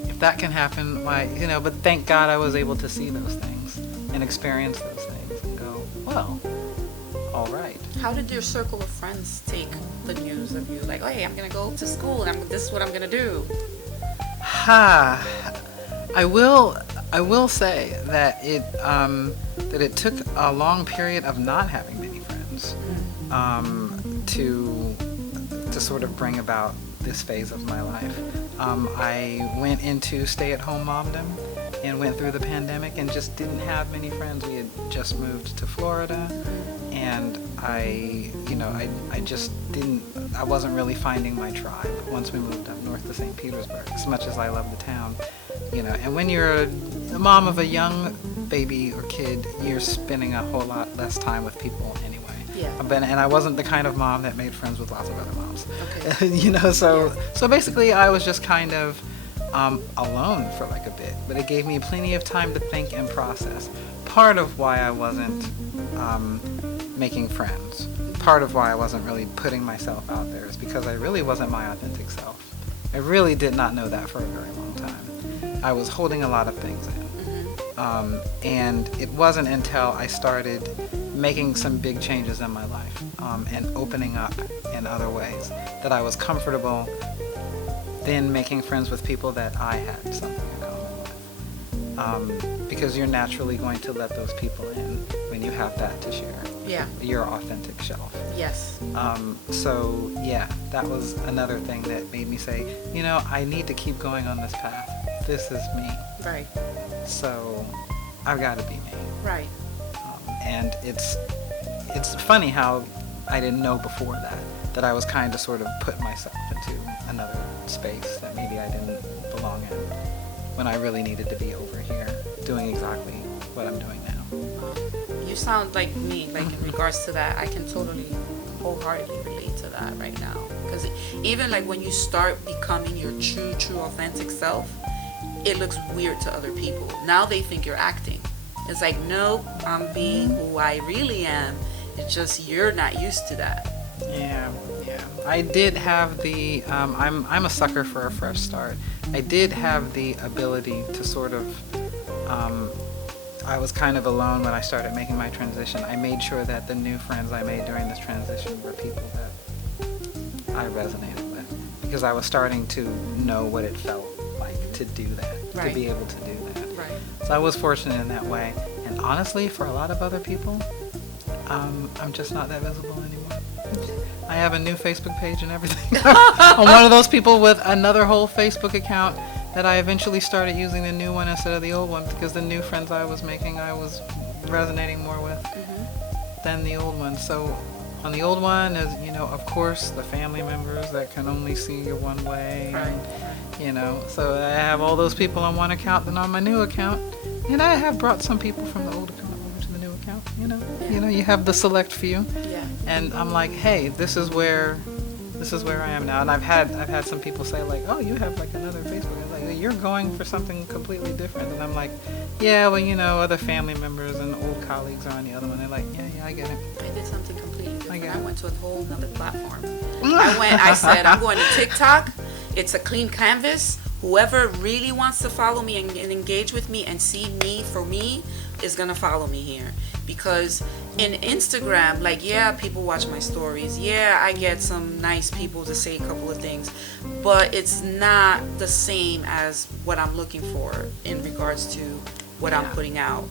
if that can happen, why, but thank God I was able to see those things and experience those things and go, well, all right. How did your circle of friends take the news of you? Like, oh, hey, I'm gonna go to school and this is what I'm gonna do. I will say that it took a long period of not having many friends to sort of bring about this phase of my life. I went into stay-at-home momdom and went through the pandemic and just didn't have many friends. We had just moved to Florida, and I wasn't really finding my tribe once we moved up north to St. Petersburg, as much as I love the town. And when you're a mom of a young baby or kid, you're spending a whole lot less time with people anyway. Yeah. And I wasn't the kind of mom that made friends with lots of other moms. Okay. So basically I was just kind of alone for like a bit, but it gave me plenty of time to think and process. Part of why I wasn't making friends, part of why I wasn't really putting myself out there is because I really wasn't my authentic self. I really did not know that for a very long time. I was holding a lot of things in. And it wasn't until I started making some big changes in my life, and opening up in other ways, that I was comfortable then making friends with people that I had something in common with. Because you're naturally going to let those people in when you have that to share. Yeah. Your authentic self. Yes. So yeah, that was another thing that made me say, I need to keep going on this path. This is me. Right. So I've got to be me. Right. And it's funny how I didn't know before that I was kind of sort of putting myself into another space that maybe I didn't belong in, when I really needed to be over here doing exactly what I'm doing now. You sound like me, like in regards to that. I can totally wholeheartedly relate to that right now. Because even like when you start becoming your true authentic self, it looks weird to other people. Now they think you're acting. It's like, nope, I'm being who I really am. It's just you're not used to that. Yeah. I did have the, I'm a sucker for a fresh start. I did have the ability to sort of, I was kind of alone when I started making my transition. I made sure that the new friends I made during this transition were people that I resonated with, because I was starting to know what it felt like to do that, Right. to be able to do that. Right. So I was fortunate in that way. And honestly, for a lot of other people, I'm just not that visible anymore. I have a new Facebook page and everything. I'm one of those people with another whole Facebook account that I eventually started using the new one instead of the old one, because the new friends I was making, I was resonating more with than the old one. So on the old one is, of course, the family members that can only see you one way. Right. So I have all those people on one account. Then on my new account, and I have brought some people from the old account over to the new account. You have the select few. Yeah. And I'm like, hey, this is where I am now. And I've had some people say like, oh, you have like another Facebook. It's like, you're going for something completely different. And I'm like, yeah, well, other family members and old colleagues are on the other one. They're like, yeah, I get it. I did something completely different. get I it. went to a whole nother platform. I said, I'm going to TikTok. It's a clean canvas. Whoever really wants to follow me and engage with me and see me for me is going to follow me here. Because in Instagram, like, yeah, people watch my stories. Yeah, I get some nice people to say a couple of things. But it's not the same as what I'm looking for in regards to what I'm putting out.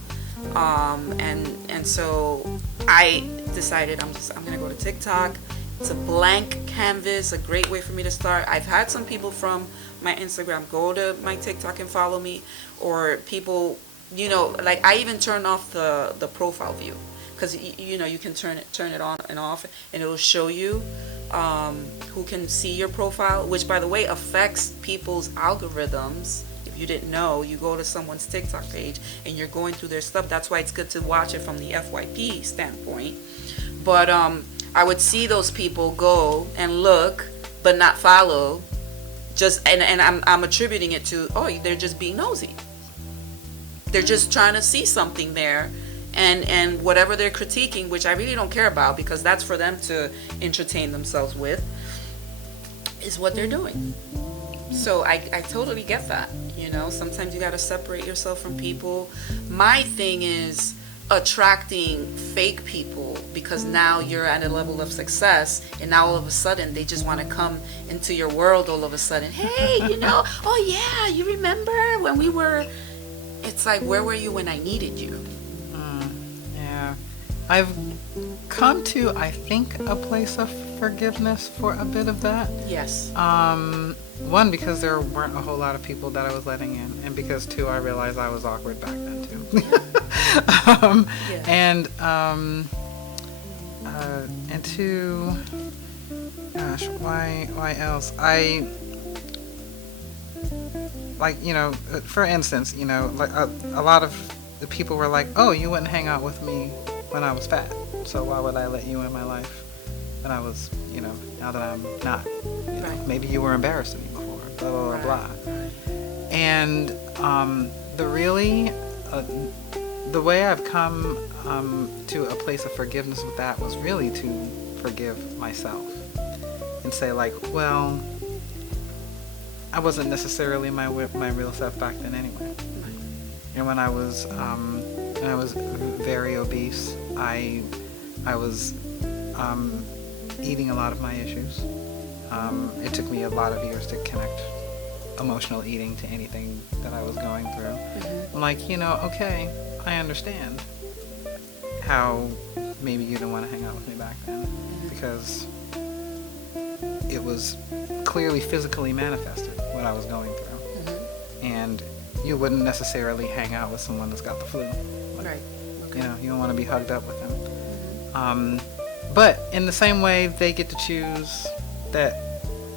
And so I decided I'm going to go to TikTok. It's a blank canvas, a great way for me to start. I've had some people from my Instagram go to my TikTok and follow me, or people, like I even turn off the profile view, because you can turn it on and off, and it'll show you who can see your profile, which by the way affects people's algorithms. If you didn't know, you go to someone's TikTok page and you're going through their stuff. That's why it's good to watch it from the FYP standpoint. But I would see those people go and look but not follow, and I'm attributing it to, they're just being nosy. They're just trying to see something there, and whatever they're critiquing, which I really don't care about, because that's for them to entertain themselves with, is what they're doing. So I totally get that. Sometimes you got to separate yourself from people. My thing is attracting fake people, because now you're at a level of success, and now all of a sudden they just want to come into your world all of a sudden. Hey, oh yeah, you remember when we were, it's like, where were you when I needed you? Yeah. I've come to, I think, a place of forgiveness for a bit of that. Yes. One, because there weren't a whole lot of people that I was letting in, and because two, I realized I was awkward back then too. Yeah. And two, gosh, why else? For instance, like a lot of the people were like, oh, you wouldn't hang out with me when I was fat, so why would I let you in my life when I was, now that I'm not? Right. Maybe you were embarrassed of me before, blah, blah, blah, blah. And the way I've come to a place of forgiveness with that was really to forgive myself and say, like, well, I wasn't necessarily my real self back then anyway. And when I was very obese, I was eating a lot of my issues. It took me a lot of years to connect emotional eating to anything that I was going through. I'm like, okay, I understand how maybe you didn't want to hang out with me back then, because it was clearly physically manifested what I was going through. And you wouldn't necessarily hang out with someone that's got the flu. Right. Okay. You don't want to be hugged up with them. But in the same way, they get to choose that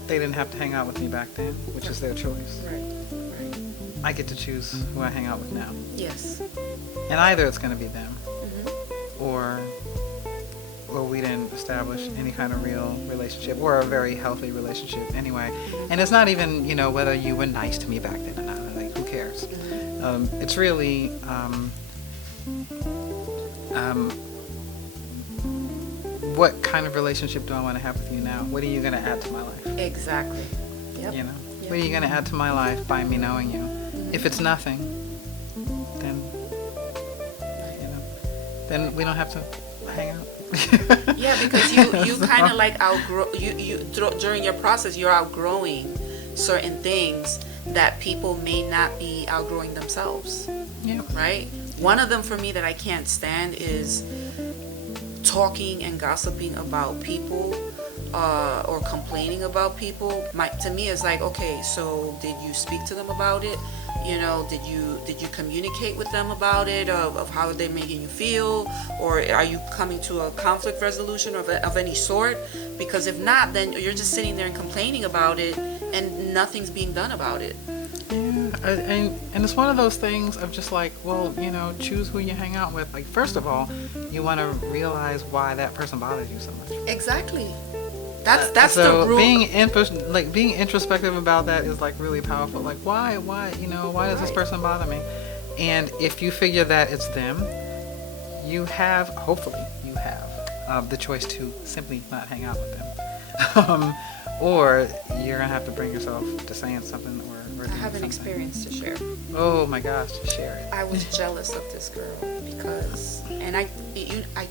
they didn't have to hang out with me back then, which is their choice. Right. Right. I get to choose who I hang out with now. Yes. And either it's going to be them, or we didn't establish any kind of real relationship, or a very healthy relationship anyway. And it's not even, whether you were nice to me back then or not. Like, who cares? It's really what kind of relationship do I want to have with you now? What are you going to add to my life? Exactly. Yep. What are you going to add to my life by me knowing you? If it's nothing, then then we don't have to hang out. Yeah, because you kind of like during your process, you're outgrowing certain things that people may not be outgrowing themselves. Yeah. Right? One of them for me that I can't stand is talking and gossiping about people, or complaining about people. To me, it's like, okay, so did you speak to them about it? Did you communicate with them about it, of how they're making you feel, or are you coming to a conflict resolution of any sort? Because if not, then you're just sitting there and complaining about it, and nothing's being done about it. Yeah, and it's one of those things of just like, well, choose who you hang out with. Like, first of all, you want to realize why that person bothers you so much. Exactly. That's so the root. being introspective about that is like really powerful. Like, why does this person bother me? And if you figure that it's them, hopefully you have the choice to simply not hang out with them. Or you're gonna have to bring yourself to saying something or I have an experience to share. Oh my gosh, share it. I was jealous of this girl because, and I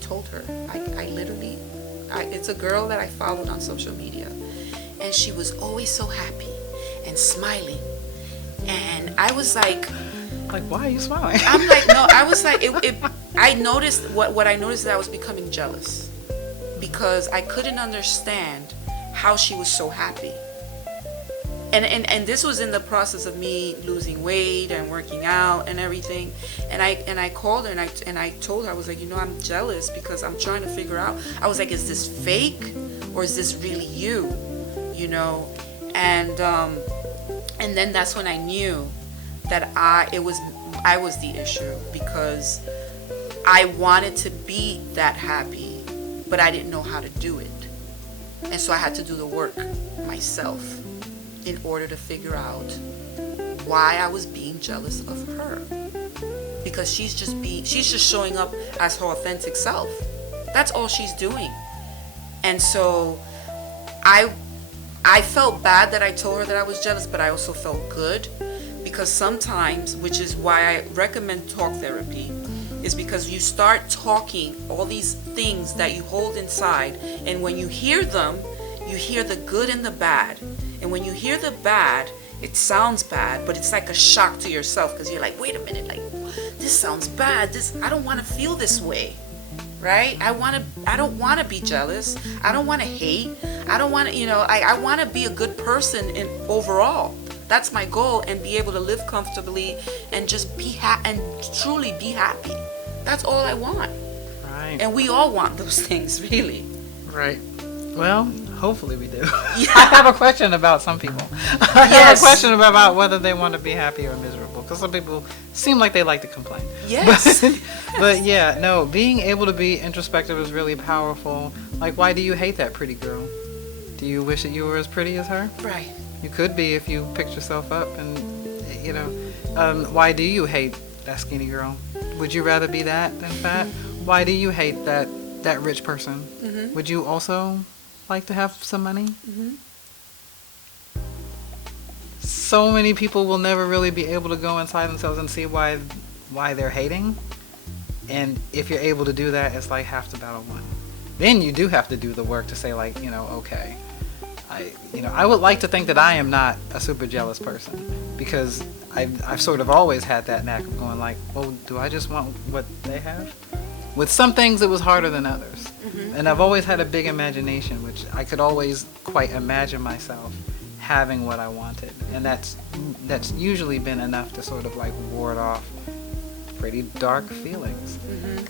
told her, I literally, it's a girl that I followed on social media, and she was always so happy and smiling, and I was like, why are you smiling? I'm like, no, I was like, I noticed what I noticed, that I was becoming jealous because I couldn't understand how she was so happy. And this was in the process of me losing weight and working out and everything. And I called her and I told her, I was like, I'm jealous because I'm trying to figure out. I was like, is this fake or is this really you? And then that's when I knew that I was the issue, because I wanted to be that happy, but I didn't know how to do it. And so I had to do the work myself in order to figure out why I was being jealous of her. Because she's just showing up as her authentic self. That's all she's doing. And so I felt bad that I told her that I was jealous, but I also felt good, because sometimes, which is why I recommend talk therapy, is because you start talking all these things that you hold inside, and when you hear them, you hear the good and the bad. And when you hear the bad, it sounds bad, but it's like a shock to yourself, because you're like, wait a minute, like, this sounds bad. I don't want to feel this way, right? I don't want to be jealous. I don't want to hate. I don't want to, I want to be a good person overall. That's my goal, and be able to live comfortably and just be and truly be happy. That's all I want. Right. And we all want those things, really. Right. Well, hopefully we do. Yeah. I have a question about some people. I have a question about whether they want to be happy or miserable, because some people seem like they like to complain. Yes. But yeah, no, being able to be introspective is really powerful. Like, why do you hate that pretty girl? Do you wish that you were as pretty as her? Right. You could be if you picked yourself up, and why do you hate that skinny girl? Would you rather be that than fat? Why do you hate that rich person? Mm-hmm. Would you also like to have some money? Mm-hmm. So many people will never really be able to go inside themselves and see why why they're hating. And if you're able to do that, it's like half the battle won. Then you do have to do the work to say, like, okay, I would like to think that I am not a super jealous person, because I've sort of always had that knack of going like, well, do I just want what they have? With some things it was harder than others. And I've always had a big imagination, which I could always quite imagine myself having what I wanted. And that's usually been enough to sort of like ward off pretty dark feelings.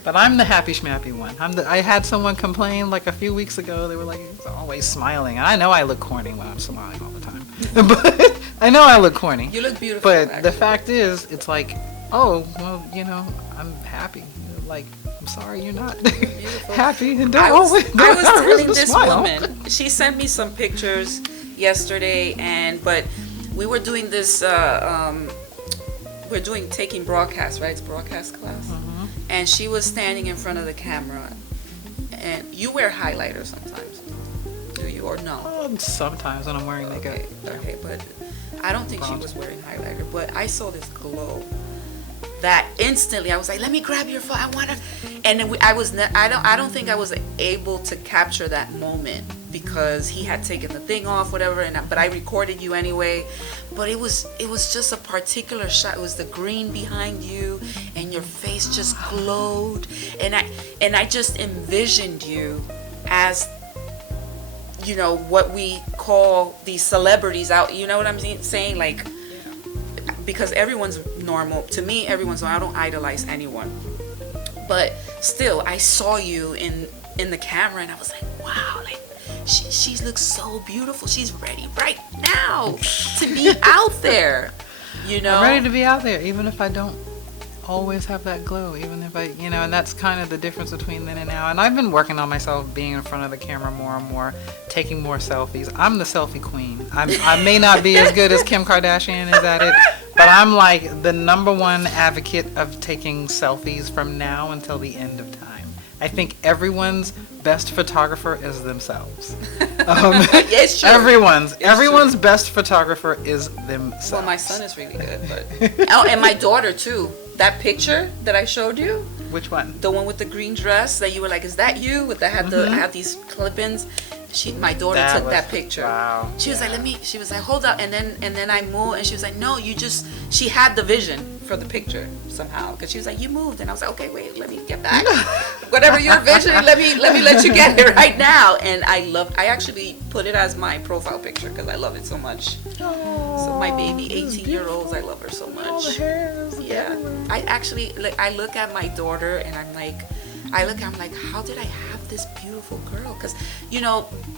But I'm the happy schmappy one. I had someone complain like a few weeks ago. They were like, it's always smiling. And I know I look corny when I'm smiling all the time. But I know I look corny. You look beautiful. But actually. the fact is, it's like, oh, well, I'm happy. Like, I'm sorry you're not happy. And I was telling the this smile. woman, she sent me some pictures yesterday, but we were doing this, taking broadcast, right? It's broadcast class. And she was standing in front of the camera. And you wear highlighter sometimes, do you, or no? Sometimes when I'm wearing makeup. Okay, but I don't think she was wearing highlighter, but I saw this glow that instantly I was like, let me grab your phone. I want to, and then I don't think I was able to capture that moment because he had taken the thing off, whatever. But I recorded you anyway. But it was just a particular shot. It was the green behind you, and your face just glowed, and I just envisioned you as, what we call these celebrities out. You know what I'm saying? Like, because everyone's normal. To me, everyone's normal. I don't idolize anyone. But still, I saw you in the camera, and I was like, wow, like, she looks so beautiful. She's ready right now to be out there, I'm ready to be out there, even if I don't always have that glow, even if and that's kind of the difference between then and now. And I've been working on myself being in front of the camera more and more, taking more selfies. I'm the selfie queen. I may not be as good as Kim Kardashian is at it, but I'm like the #1 advocate of taking selfies from now until the end of time. I think everyone's best photographer is themselves. It's true. Everyone's best photographer is themselves. Well, my son is really good, but and my daughter too. That picture that I showed you. Which one? The one with the green dress that you were like, is that you? With that had these clip-ins. My daughter took that picture. Wow. She was like, she was like, hold up, and then I moved, and she was like, no, she had the vision for the picture somehow, because she was like, you moved, and I was like, okay, wait, let me get back. Whatever your vision, let me let you get it right now. And I actually put it as my profile picture because I love it so much. Oh, So my baby, 18-year-old, I love her so much. all the hairs. Yeah, I actually I look at my daughter and I'm like, how did I have this beautiful girl? Because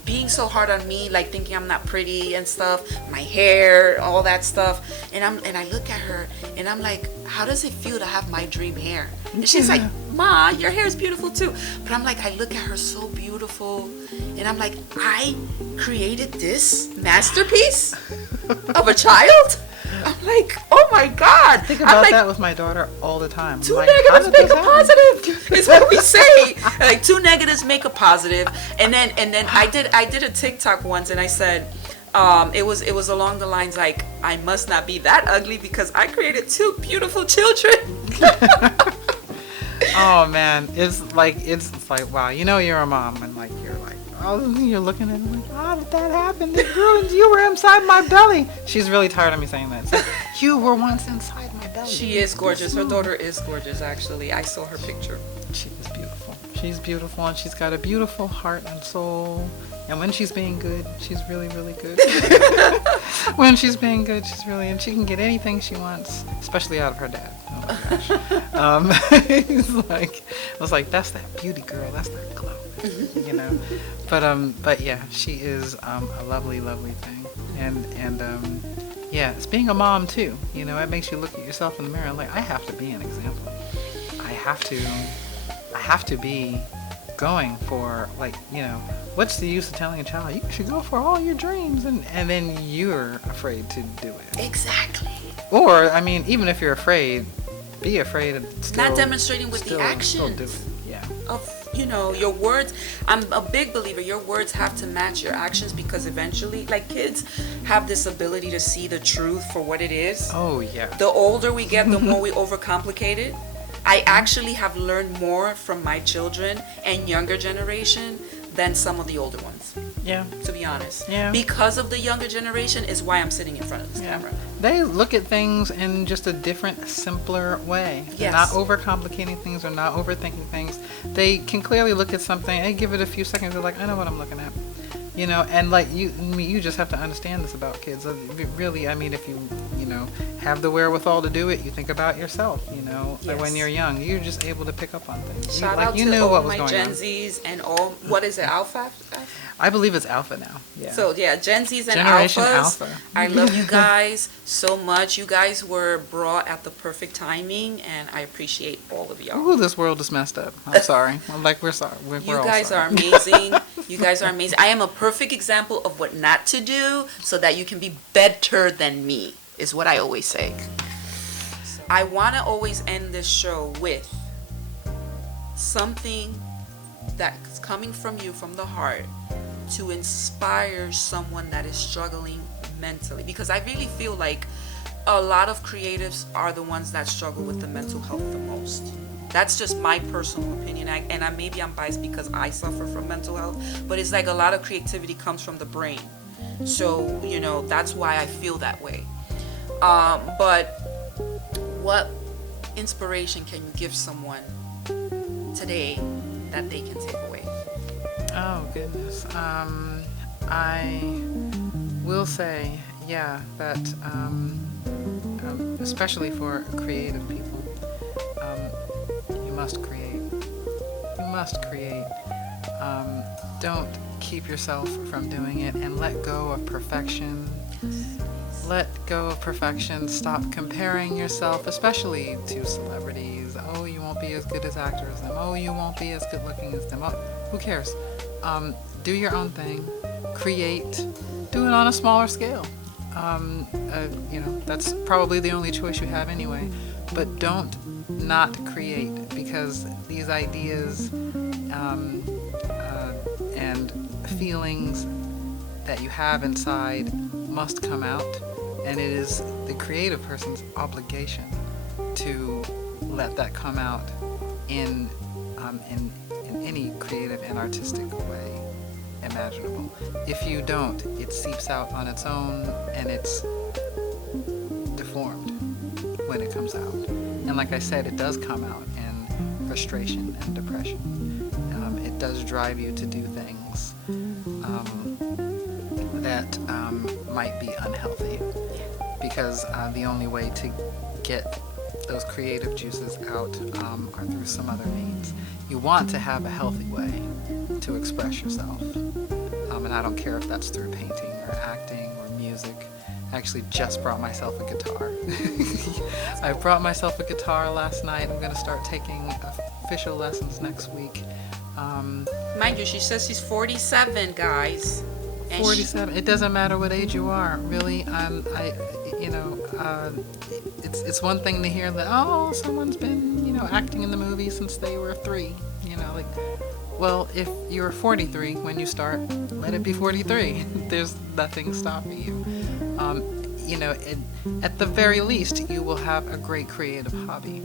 being so hard on me, like thinking I'm not pretty and stuff, my hair, all that stuff, and I look at her and I'm like, how does it feel to have my dream hair? And she's like, Ma, your hair is beautiful too. But I'm like, I look at her so beautiful, and I'm like, I created this masterpiece of a child. I'm like, oh my God. I think about that with my daughter all the time. Two negatives make a positive. It's what we say. Like, two negatives make a positive. And then I did a TikTok once, and I said, it was along the lines like, I must not be that ugly because I created two beautiful children. Oh man, it's like wow, you're a mom, and like you're looking at it like, how did that happen? You were inside my belly. She's really tired of me saying that. It's like, you were once inside my belly. She is gorgeous. Her daughter is gorgeous, actually. I saw her picture. She is beautiful. She's beautiful, and she's got a beautiful heart and soul. And when she's being good, she's really, really good. When she's being good, and she can get anything she wants, especially out of her dad. Oh my gosh. I was like, that's that beauty girl. That's that glow. But yeah, she is a lovely, lovely thing. And yeah, it's being a mom too. It makes you look at yourself in the mirror like, I have to be an example. I have to be going for, like, what's the use of telling a child you should go for all your dreams and then you're afraid to do it? Exactly. Or even if you're afraid, be afraid and still not demonstrating with the actions do it. Yeah. of your words, I'm a big believer, your words have to match your actions, because eventually, like, kids have this ability to see the truth for what it is. Oh, yeah. The older we get, the more we overcomplicate it. I actually have learned more from my children and younger generation than some of the older ones, Yeah. to be honest. Yeah. Because of the younger generation is why I'm sitting in front of this camera. They look at things in just a different, simpler way. They're Yes. not overcomplicating things or not overthinking things. They can clearly look at something and give it a few seconds. They're like, I know what I'm looking at. And like you just have to understand this about kids. Really, I mean, if you have the wherewithal to do it, you think about yourself. Yes. When you're young, you're just able to pick up on things. Shout out you to knew all what was my going Gen on. Zs and all, what is it, Alpha? I believe it's alpha now. Yeah. So yeah, Gen Zs and Generation Alphas. Alpha. I love you guys so much. You guys were brought at the perfect timing, and I appreciate all of y'all. Ooh, this world is messed up. I'm sorry. We're sorry. We're You all guys sorry. are amazing. You guys are amazing. I am a perfect example of what not to do so that you can be better than me, is what I always say. I want to always end this show with something that's coming from you, from the heart, to inspire someone that is struggling mentally. Because I really feel like a lot of creatives are the ones that struggle with the mental health the most. That's just my personal opinion. Maybe I'm biased because I suffer from mental health, but it's like a lot of creativity comes from the brain. So, that's why I feel that way. But what inspiration can you give someone today that they can take away? Oh, goodness. I will say, that especially for creative people, you must create. You must create. Don't keep yourself from doing it, and let go of perfection. Let go of perfection. Stop comparing yourself, especially to celebrities. Oh, you won't be as good as actors as them. Oh, you won't be as good looking as them. Oh, who cares? Do your own thing. Create. Do it on a smaller scale. That's probably the only choice you have anyway. But don't not create, because these ideas and feelings that you have inside must come out, and it is the creative person's obligation to let that come out in any creative and artistic way imaginable. If you don't, it seeps out on its own, and it's deformed when it comes out. And like I said, it does come out in frustration and depression. It does drive you to do things that might be unhealthy, because the only way to get those creative juices out are through some other means. You want to have a healthy way to express yourself, and I don't care if that's through painting or acting or music. I actually just brought myself a guitar. I brought myself a guitar last night. I'm going to start taking official lessons next week. Mind you, she says she's 47, guys. And 47. It doesn't matter what age you are, really. It's one thing to hear that, someone's been, acting in the movie since they were 3. Well, if you're 43 when you start, let it be 43. There's nothing stopping you. At the very least, you will have a great creative hobby.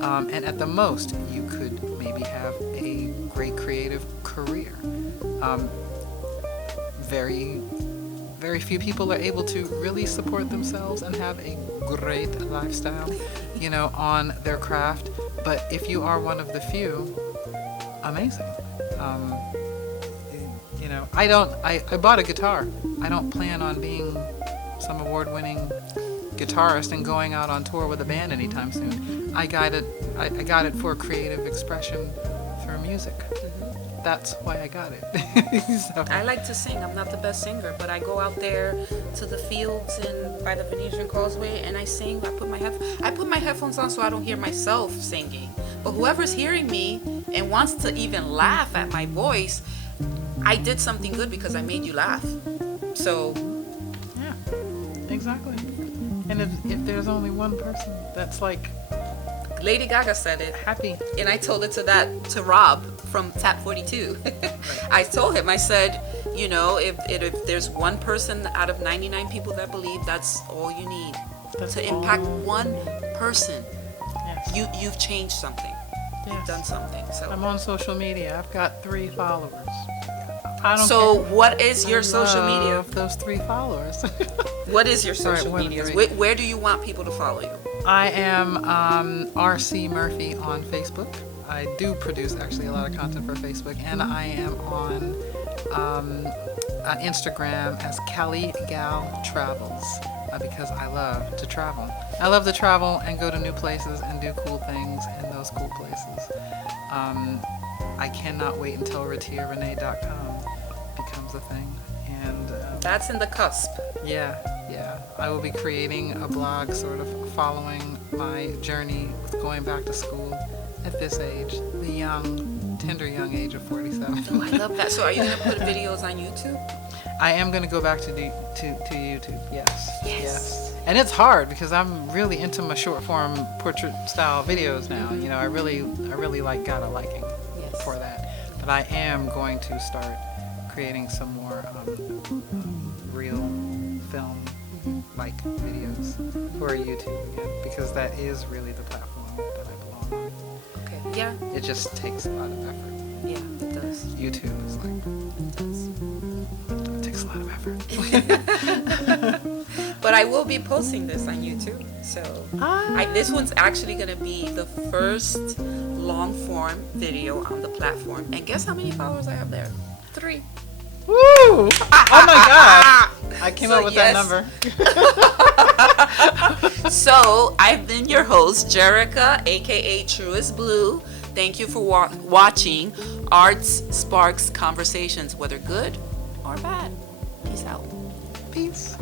And at the most, you could maybe have a great creative career. Very, very few people are able to really support themselves and have a great lifestyle, on their craft. But if you are one of the few, amazing. I bought a guitar. I don't plan on being some award-winning guitarist and going out on tour with a band anytime soon. I got it for creative expression through music. That's why I got it. So. I like to sing. I'm not the best singer, but I go out there to the fields and by the Venetian Causeway and I sing. I put my headphones on so I don't hear myself singing. But whoever's hearing me and wants to even laugh at my voice, I did something good because I made you laugh. So yeah, exactly. And if there's only one person that's like Lady Gaga said it. Happy. And I told it to Rob from Tap 42. I told him, I said, you know, if there's one person out of 99 people that believe, that's all you need That's to all. impact one person. Yes. You've changed something. You've Yes. done something. So I'm on social media. I've got 3 followers. I don't so care. what is your I social media? love those 3 followers. What is your social Right, media? 1 Where do you want people to follow you? I am RC Murphy on Facebook. I do produce actually a lot of content for Facebook, and I am on Instagram as Cali Gal Travels because I love to travel. I love to travel and go to new places and do cool things in those cool places. I cannot wait until RhatiaRenee.com becomes a thing, and That's in the cusp. yeah. I will be creating a blog sort of following my journey with going back to school at this age, the tender young age of 47. Oh, I love that. So are you going to put videos on YouTube? I am going to go back to YouTube, yes. Yes. And it's hard because I'm really into my short form portrait style videos now. You know, I really got a liking Yes. for that. But I am going to start creating some more real film like videos for YouTube again because that is really the platform that I belong on. Okay. Yeah. It just takes a lot of effort. Yeah, it does. YouTube is like, it takes a lot of effort. But I will be posting this on YouTube. So this one's actually going to be the first long form video on the platform. And guess how many followers I have there? 3. Woo! Oh my God! I came So up with yes. that number. So I've been your host, Jerica, aka True as Blue. Thank you for watching Arts Sparks Conversations, whether good or bad. Peace out. Peace.